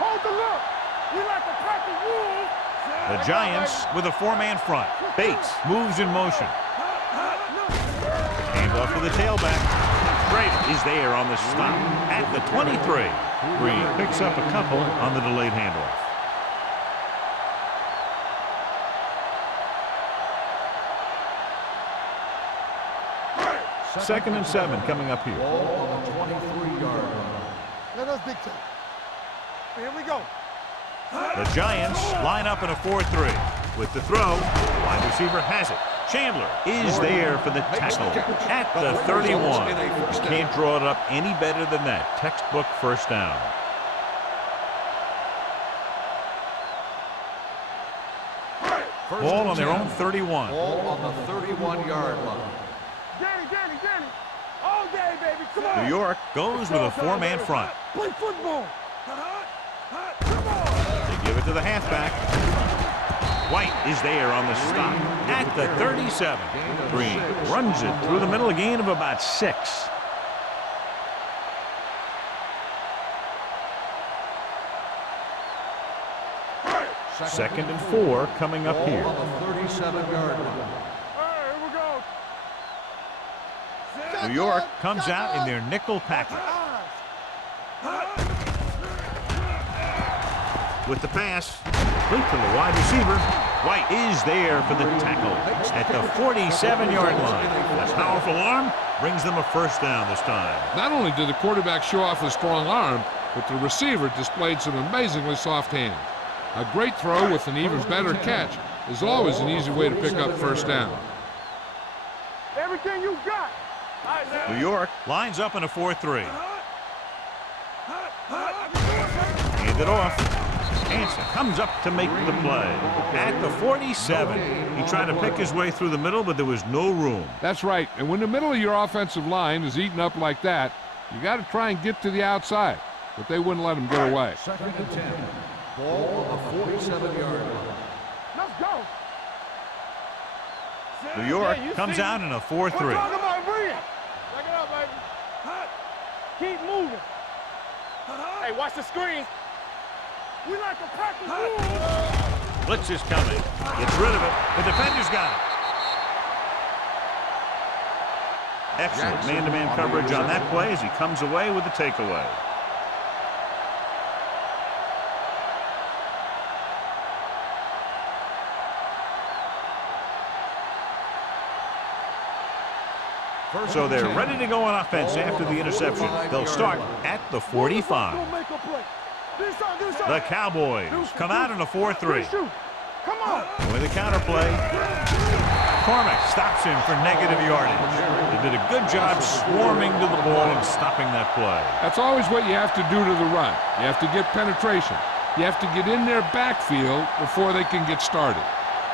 Hold the look. We like a pack of wolves. The Giants with a four-man front. Bates moves in motion. Hand off to the tailback. Drake is there on the stop at the 23. Green picks up a couple on the delayed handoff. Second and 7 coming up here. Ball on the 23-yard line. Let us dictate. Here we go. The Giants line up in a 4-3. With the throw, wide receiver has it. Chandler is there for the tackle at the 31. Can't draw it up any better than that. Textbook first down. Ball on their own 31. Ball on the 31-yard line. Danny. All day, baby. Come on. New York goes with a four-man front. Play football. They give it to the halfback. White is there on the stop at the 37. Green runs it through the middle, a gain of about 6. Second and 4 coming up here. Ball on the 37-yard line. Here we go. New York comes out in their nickel package. With the pass, complete to the wide receiver. White is there for the tackle at the 47-yard line. A powerful arm brings them a first down this time. Not only did the quarterback show off his strong arm, but the receiver displayed some amazingly soft hands. A great throw with an even better catch is always an easy way to pick up first down. Everything you got. New York lines up in a 4-3. Hand it off. Hanson comes up to make the play at the 47. He tried to pick his way through the middle, but there was no room. That's right. And when the middle of your offensive line is eaten up like that, you got to try and get to the outside. But they wouldn't let him get away. Second and 10. Ball on the 47-yard line. Let's go. New York comes out in a 4-3. We're talking about bringing. Check it out, baby. Keep moving. Hey, watch the screen. We like a pack of wolves. Blitz is coming. Gets rid of it. The defender's got it. Excellent man-to-man coverage on that play as he comes away with the takeaway. So they're ready to go on offense after the interception. They'll start at the 45. The Cowboys come out in a 4-3. Come on. With a counterplay, Cormack stops him for negative yardage. They did a good job swarming to the ball and stopping that play. That's always what you have to do to the run. You have to get penetration. You have to get in their backfield before they can get started.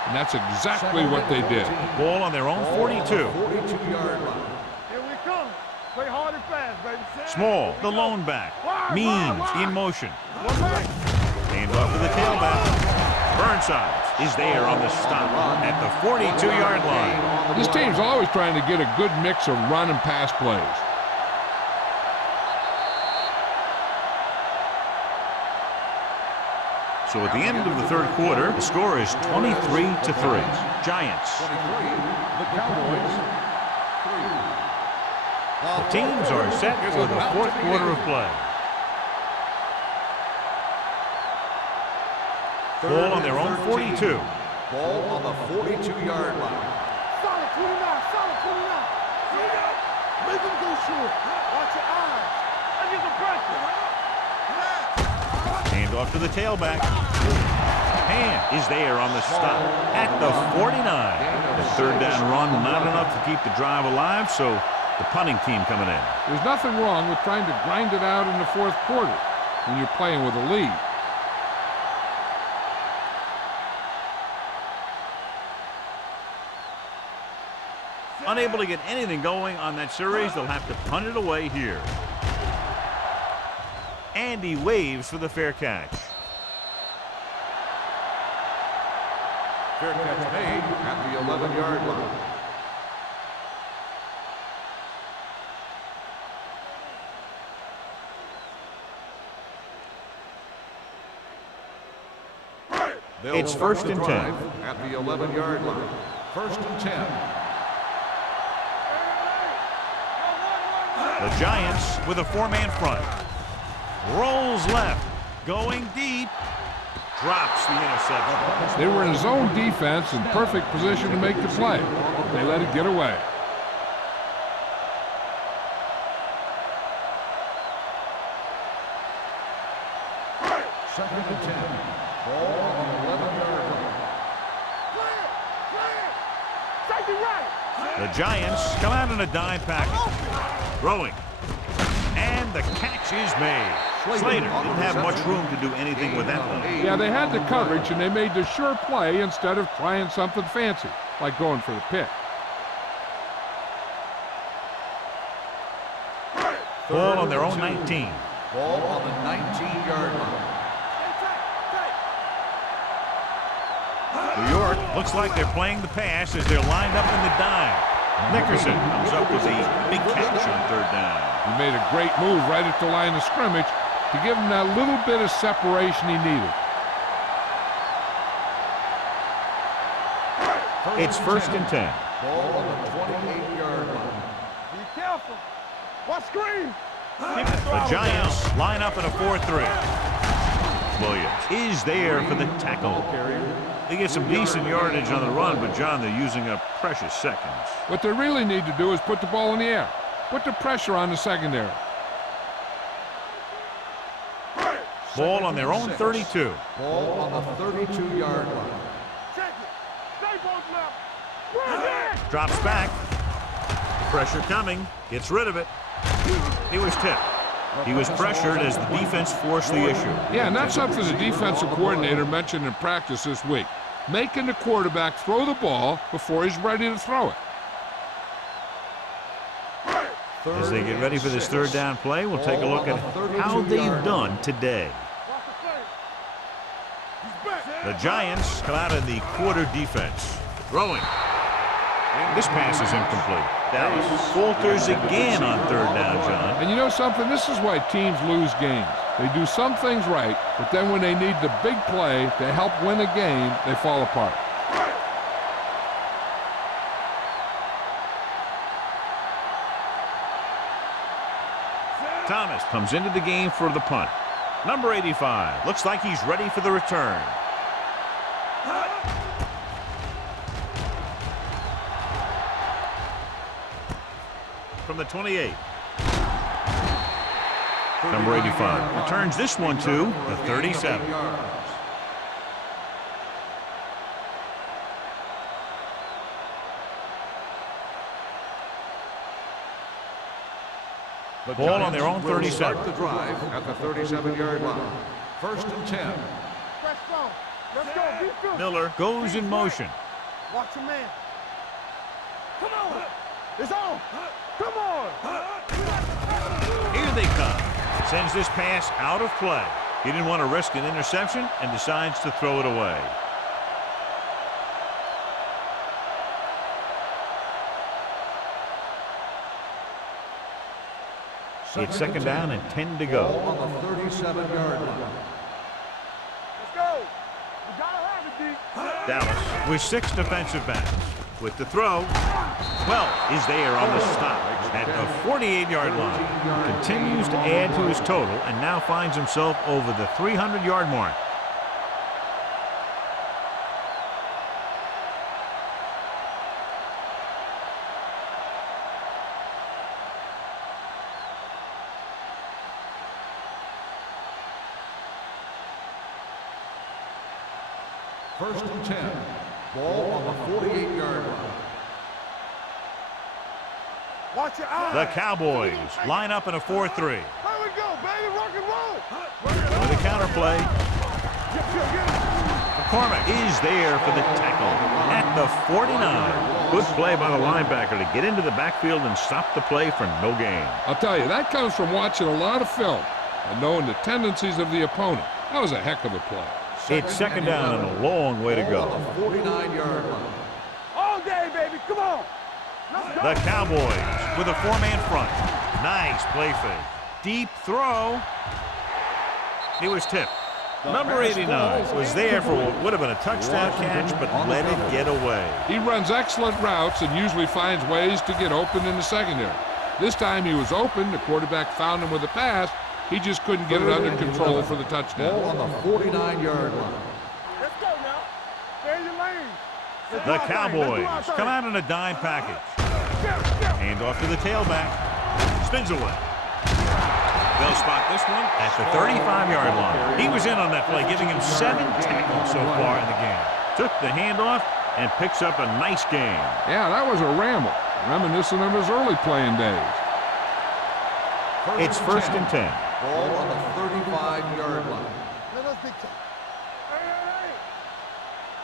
And that's exactly what they did. Ball on their own 42. 42-yard line. Here we come. Play hard and fast, baby. Small, the lone back. Means in motion. Wide. Hand off to the tailback. Burnside is there on the stop at the 42-yard line. This team's always trying to get a good mix of run and pass plays. So at the end of the third quarter, the score is 23-3. Giants. 23. The Cowboys. 3. The teams are set for the fourth quarter of play. Ball on their own 42. Ball on the 42-yard line. Solid 29. Solid 29. Make them go short. Watch your eyes. Let's get some pressure. Hand off to the tailback. Hand is there on the stop at the 49. The third down run, not enough to keep the drive alive, so the punting team coming in. There's nothing wrong with trying to grind it out in the fourth quarter when you're playing with a lead. Unable to get anything going on that series, they'll have to punt it away here. And he waves for the fair catch. Fair catch made at the 11-yard line. It's first and 10. At the 11-yard line. First and 10. The Giants with a four-man front. Rolls left. Going deep. Drops the interception. They were in zone defense in perfect position to make the play. They let it get away. Second and 10. Ball on the 11-yard line. Safety right. The Giants come out in a dime package. Throwing. And the catch is made. Slater didn't have much room to do anything with that one. Yeah, they had the coverage, and they made the sure play instead of trying something fancy, like going for the pick. Ball on their own 19. Ball on the 19-yard line. New York looks like they're playing the pass as they're lined up in the dime. Nickerson comes up with a big catch on third down. He made a great move right at the line of scrimmage to give him that little bit of separation he needed. It's first and 10. Ball on the 28-yard line. Be careful. What screen? The Giants line up in a 4-3. Williams is there for the tackle. They get some decent yardage on the run, but John, they're using up precious seconds. What they really need to do is put the ball in the air. Put the pressure on the secondary. Ball on their own 32. Ball on the 32-yard line. Check it. Stay both left. Run it. Drops back. Pressure coming. Gets rid of it. He was tipped. He was pressured as the defense forced the issue. Yeah, and that's something the defensive coordinator mentioned in practice this week. Making the quarterback throw the ball before he's ready to throw it. As they get ready for this third down play, we'll take a look at how they've done today. The Giants come out in the quarter defense. Throwing. This pass is incomplete. Dallas falters again on third down, John. And you know something? This is why teams lose games. They do some things right, but then when they need the big play to help win a game, they fall apart. Thomas comes into the game for the punt. Number 85. Looks like he's ready for the return. From the 28. Number 85 returns this one to the 37. Ball on their own 37. The drive at the 37-yard line. First and 10. Press on. Let's go. Defense. Miller goes in motion. Watch your man. Come on. It's on. Come on. Here they come. Sends this pass out of play. He didn't want to risk an interception and decides to throw it away. It's second down and 10 to go. On the 37-yard line. Let's go. We gotta have it, D. Dallas with 6 defensive backs. With the throw, well, is there on the stop at the 48-yard line. Continues to add to his total and now finds himself over the 300-yard mark. First and 10. Ball on the 48-yard line. Watch your eyes. The Cowboys line up in a 4-3. Here we go, baby. Rock and roll. With a counter play. Get it. McCormick is there for the tackle at the 49. Good play by the linebacker to get into the backfield and stop the play for no gain. I'll tell you, that comes from watching a lot of film and knowing the tendencies of the opponent. That was a heck of a play. It's second down and a long way to go. 49-yard line. All day, baby. Come on. The Cowboys with a four-man front. Nice play fake. Deep throw. He was tipped. Number 89 was there for what would have been a touchdown catch, but let it get away. He runs excellent routes and usually finds ways to get open in the secondary. This time he was open. The quarterback found him with a pass. He just couldn't get it under control for the touchdown. Ball on the 49-yard line. Let's go now. Stay in your lane. The Cowboys come out in a dime package. Hand off to the tailback. Spins away. They'll spot this one at the 35-yard line. He was in on that play, giving him 7 tackles so far in the game. Took the handoff and picks up a nice game. Yeah, that was a ramble, reminiscent of his early playing days. It's first and 10. Ball on the 35-yard line.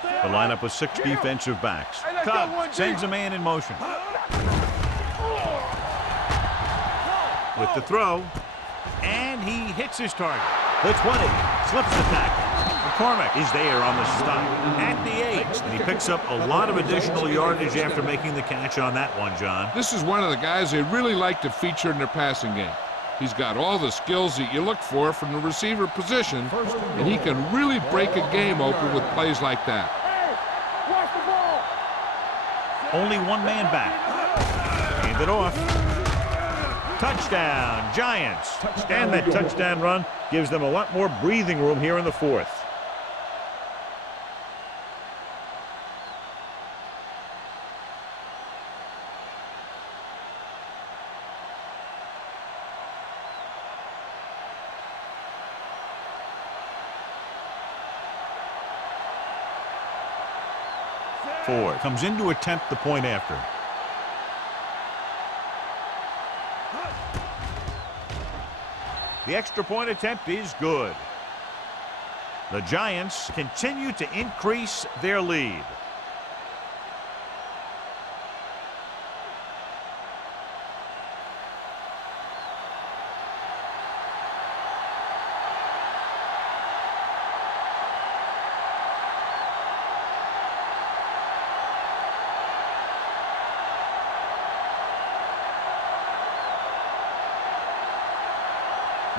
The lineup with 6 defensive backs. Cobb sends a man in motion. With the throw, and he hits his target. The 20 slips the tackle. McCormick is there on the stop at the 8, and he picks up a lot of additional yardage after making the catch on that one, John. This is one of the guys they really like to feature in their passing game. He's got all the skills that you look for from the receiver position, and he can really break a game open with plays like that. Hey, watch the ball. Only one man back. Hand it off. Touchdown, Giants. And that touchdown run gives them a lot more breathing room here in the fourth. Ford comes in to attempt the point after. The extra point attempt is good. The Giants continue to increase their lead.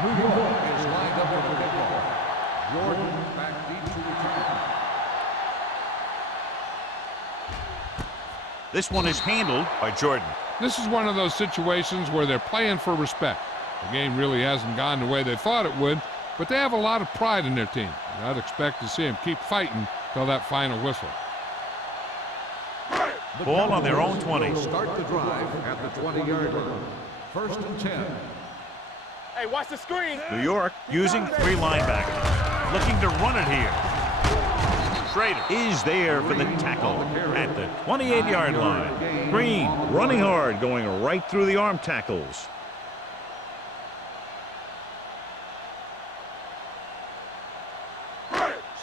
New York is lined up for the kickoff. Jordan back deep to return. This one is handled by Jordan. This is one of those situations where they're playing for respect. The game really hasn't gone the way they thought it would, but they have a lot of pride in their team. And I'd expect to see them keep fighting till that final whistle. Ball on their own 20. Start the drive at the 20-yard line. First and 10. Hey, watch the screen. New York using 3 linebackers. Looking to run it here. Schrader is there for the tackle at the 28-yard line. Green running hard, going right through the arm tackles.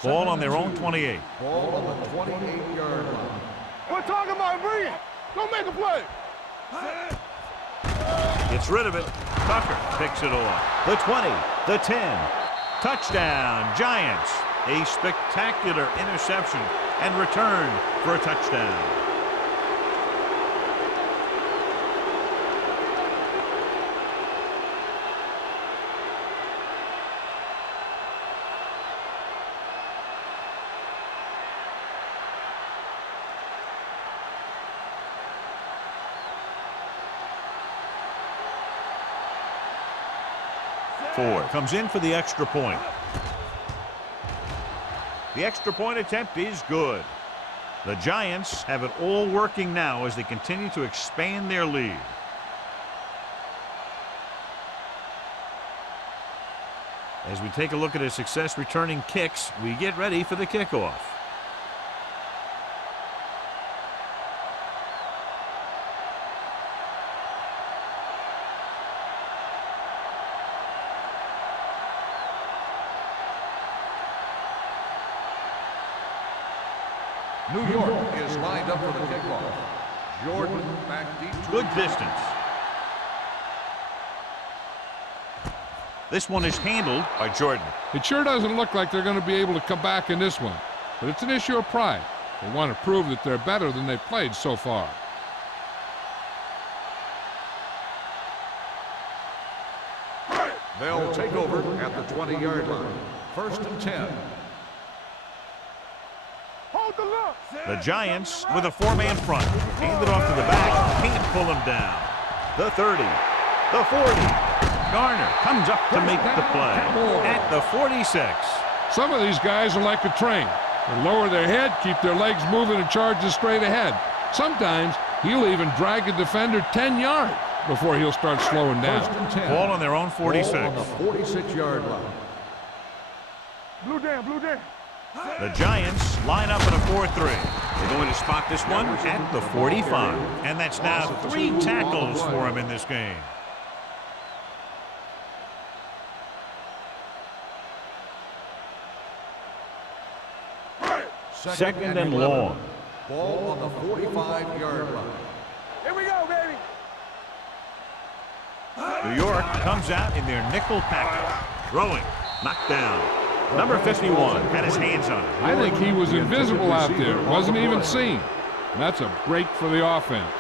Ball on their own 28. Ball on the 28-yard line. We're talking about Bree. Go make a play. Gets rid of it. Tucker picks it off. The 20, the 10. Touchdown, Giants. A spectacular interception and return for a touchdown. Ford comes in for the extra point. The extra point attempt is good. The Giants have it all working now as they continue to expand their lead. As we take a look at his success returning kicks, we get ready for the kickoff. New York is lined up for the kickoff. Jordan back deep. Good distance. This one is handled by Jordan. It sure doesn't look like they're going to be able to come back in this one, but it's an issue of pride. They want to prove that they're better than they've played so far. They'll take over at the 20-yard line. 1st and 10. Hold the look. The Giants with a four-man front. Hand it off to the back. Can't pull him down. The 30. The 40. Garner comes up to make the play at the 46. Some of these guys are like a train. They lower their head, keep their legs moving, and charge straight ahead. Sometimes he'll even drag a defender 10 yards before he'll start slowing down. 1st and 10. Ball on their own 46. Ball on the 46-yard line. Blue down, blue down. The Giants line up in a 4-3. They're going to spot this one at the 45. And that's now 3 tackles for him in this game. Second and long. Ball on the 45-yard line. Here we go, baby. New York comes out in their nickel package. Throwing. Knocked down. Number 51 had his hands on it. I think he was invisible out there. Wasn't even seen. And that's a break for the offense.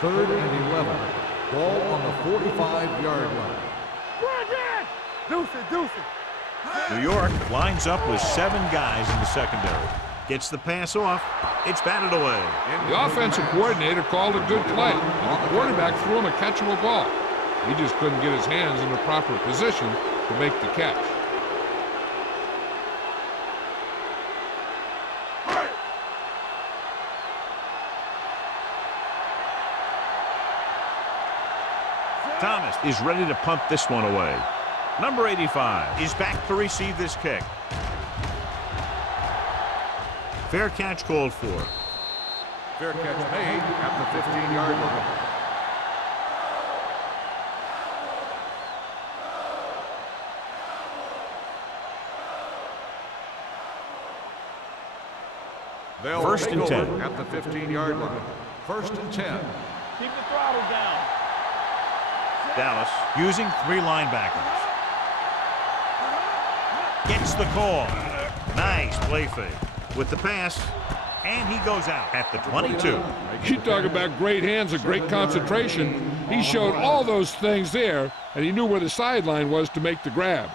Third and 11. Ball on the 45-yard line. Deuce it, deuce it. New York lines up with 7 guys in the secondary. Gets the pass off. It's batted away. The offensive coordinator called a good play, and the quarterback threw him a catchable ball. He just couldn't get his hands in the proper position to make the catch. Thomas is ready to punt this one away. Number 85 is back to receive this kick. Fair catch called for. Fair catch made at the 15-yard line. They'll 1st take and 10 over at the 15-yard line. 1st and 10. Keep the throttle down. Dallas using 3 linebackers. Gets the call. Nice play fake with the pass, and he goes out at the 22. You talk about great hands and great concentration. He showed all those things there, and he knew where the sideline was to make the grab.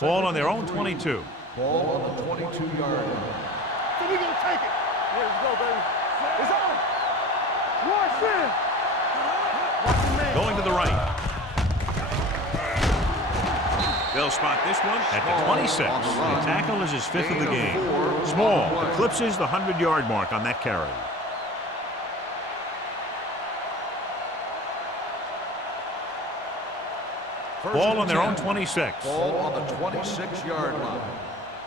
Ball on their own 22. Ball on the 22-yard line. So we gonna take it. Let's go, baby. It's on. Watch it. Watch the man. Going to the right. They'll spot this one at the 26. The tackle is his 5th of the game. Small eclipses the 100-yard mark on that carry. Ball on their own 26. Ball on the 26-yard line.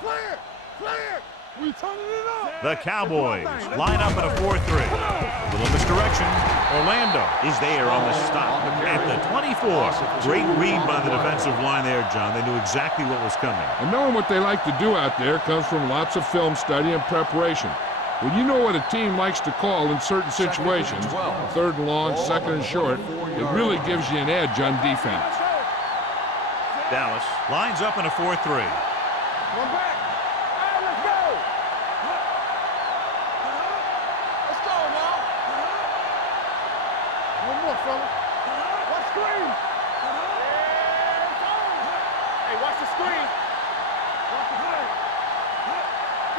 Clear. Clear. We turning it up. The Cowboys line up in a 4-3. A little misdirection. Orlando is there on the stop at the 24. Great read by the defensive line there, John. They knew exactly what was coming. And knowing what they like to do out there comes from lots of film study and preparation. When you know what a team likes to call in certain situations, 3rd and long, 2nd and short, it really gives you an edge on defense. Dallas lines up in a 4-3. One back. Hey, let's go. Let's go now. One more, fella. Watch screen. Hey, watch the screen. Watch the play.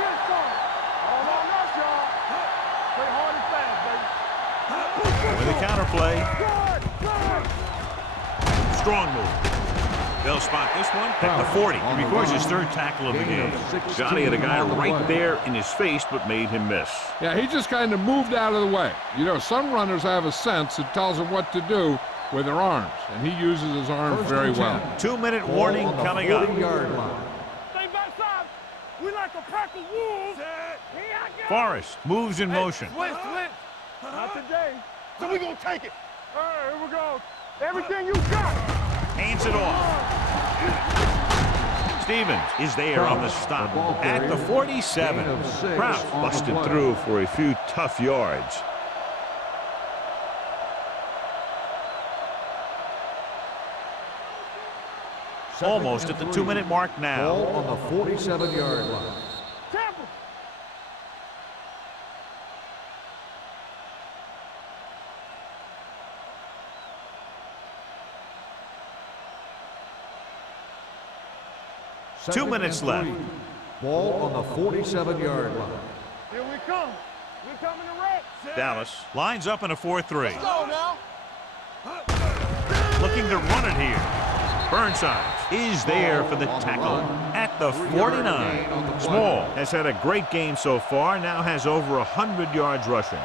Get it going. All on us, y'all. Play hard and fast, baby. With a counterplay. Good. Strong move. They'll spot this one at the 40. He records his 3rd tackle of the game. Johnny had a guy right there in his face, but made him miss. Yeah, he just kind of moved out of the way. You know, some runners have a sense that tells them what to do with their arms, and he uses his arms very well. 2-minute warning coming up. Stay backside. We like a pack of wolves. Forrest moves in motion. Switch. Not today. So we gonna take it. All right, here we go. Everything you got. Hands it off. Stevens is there on the stop at the 47. Kraft busted through for a few tough yards. Almost at the 2-minute mark now. Ball on the 47-yard line. Tampa. Two minutes left. Ball on the 47-yard line. Here we come. We coming to wreck. Dallas lines up in a 4-3. Go now. Looking to run it here. Burnside is there for the tackle at the 49. Small has had a great game so far, now has over 100 yards rushing.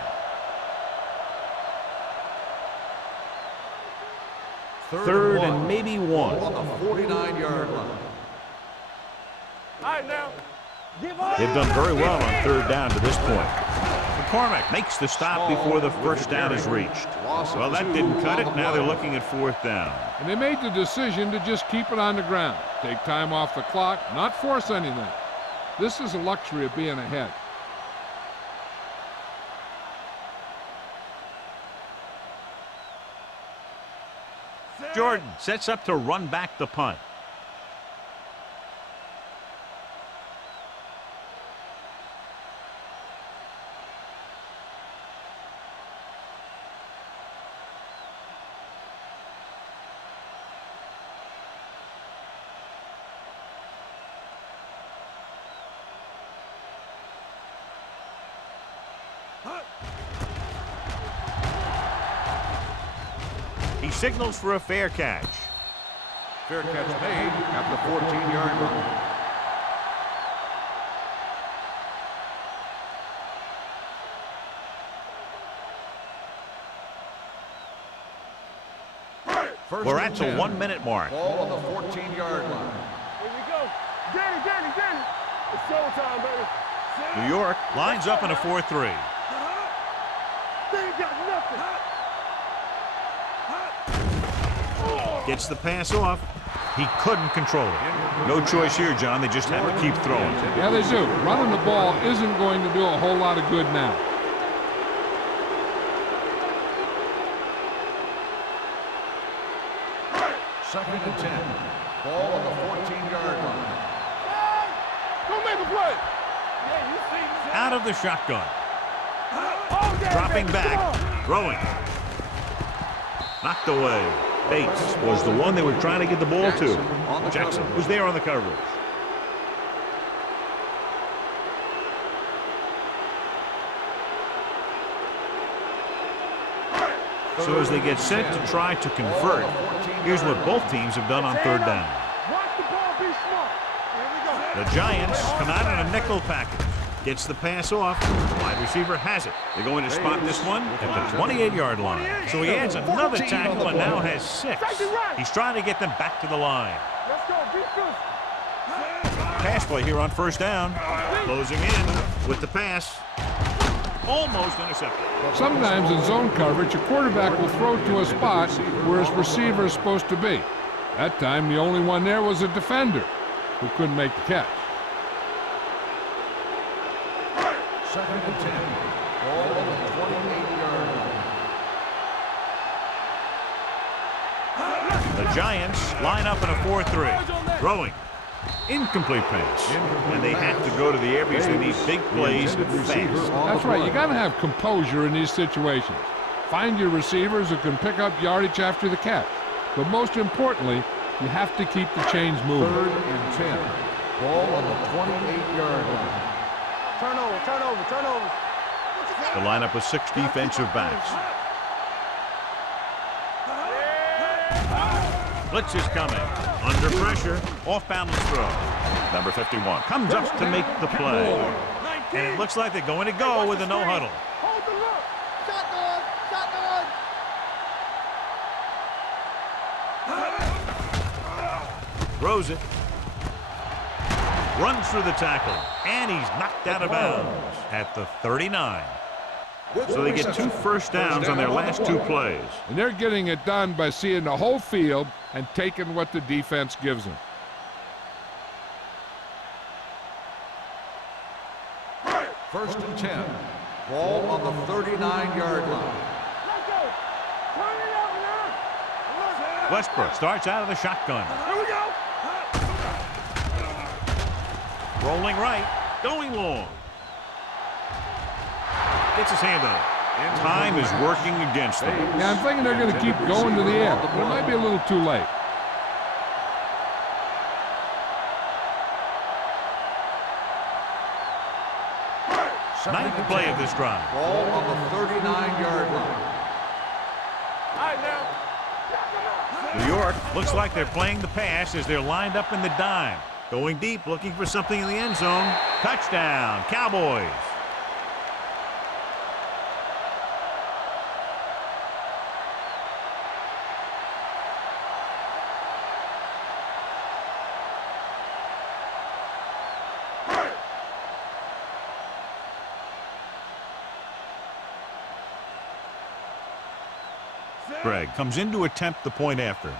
Third and maybe one. On the 49-yard line. All right, now. Give up. They've done very well on third down to this point. McCormick makes the stop before the first down is reached. Well, that didn't cut it. Now they're looking at fourth down. And they made the decision to just keep it on the ground. Take time off the clock, not force anything. This is a luxury of being ahead. Jordan sets up to run back the punt. He signals for a fair catch. Fair catch made at the 14-yard line. We're at the 1-minute mark. Ball on the 14-yard line. Here we go. Danny. It's showtime, baby. New York lines up in a 4-3. They ain't got nothing. Gets the pass off. He couldn't control it. No choice here, John. They just have to keep throwing. Yeah, they do. Running the ball isn't going to do a whole lot of good now. Second and 10. Ball on the 14-yard line. Go make a play. Yeah, you see. Out of the shotgun. Oh, yeah, Dropping baby, back. come on. Throwing. Knocked away. Bates was the one they were trying to get the ball to. Jackson was there on the coverage. So as they get set to try to convert, here's what both teams have done on third down. Watch the ball, be smart. Here we go. The Giants come out in a nickel package. Gets the pass off. Wide receiver has it. They're going to spot this one at the 28-yard line. So he adds another tackle and now has 6. He's trying to get them back to the line. Let's go, defense. Pass play here on first down. Closing in with the pass. Almost intercepted. Sometimes in zone coverage, a quarterback will throw to a spot where his receiver is supposed to be. That time, the only one there was a defender who couldn't make the catch. Second and 10. Ball on the 28-yard line. The Giants line up in a 4-3. Throwing. Incomplete pass. And they have to go to the air because they need big plays fast. That's right. You got to have composure in these situations. Find your receivers who can pick up yardage after the catch. But most importantly, you have to keep the chains moving. Third and 10. Ball on the 28-yard line. Turnover. The lineup with 6 defensive backs. Blitz is coming. Under pressure. Off-balance throw. Number 51 comes up to make the play. And it looks like they're going to go with a no-huddle. Hold the look. Shotgun. Throws it. Runs through the tackle. And he's knocked out of bounds at the 39. So they get 2 first downs on their last 2 plays. And they're getting it done by seeing the whole field and taking what the defense gives them. First and 10. Ball on the 39-yard line. Westbrook starts out of the shotgun. Here we go. Rolling right, going long. Gets his hand on it. Time is working against them. Yeah, I'm thinking they're going to keep going to the air, but it might be a little too late. Ninth play of this drive. Ball on the 39-yard line. All right, now. New York looks like they're playing the pass as they're lined up in the dime. Going deep, looking for something in the end zone. Touchdown, Cowboys. Craig comes in to attempt the point after.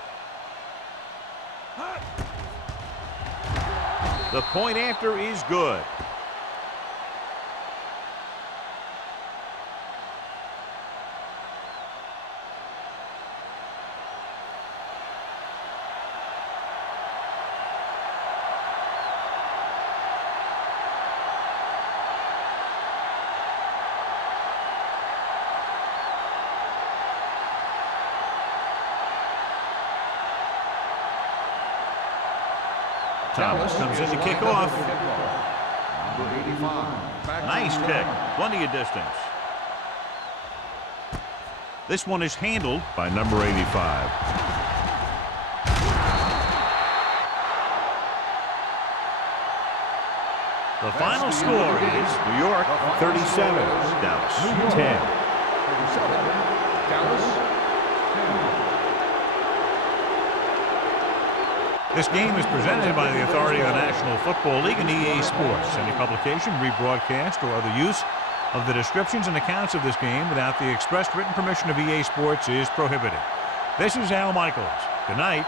The point after is good. Thomas comes in to kick off. Number 85. Nice kick. Plenty of distance. This one is handled by number 85. The final score is New York 37, Dallas 10. Dallas 10. This game is presented by the authority of the National Football League and EA Sports. Any publication, rebroadcast, or other use of the descriptions and accounts of this game without the expressed written permission of EA Sports is prohibited. This is Al Michaels. Good night.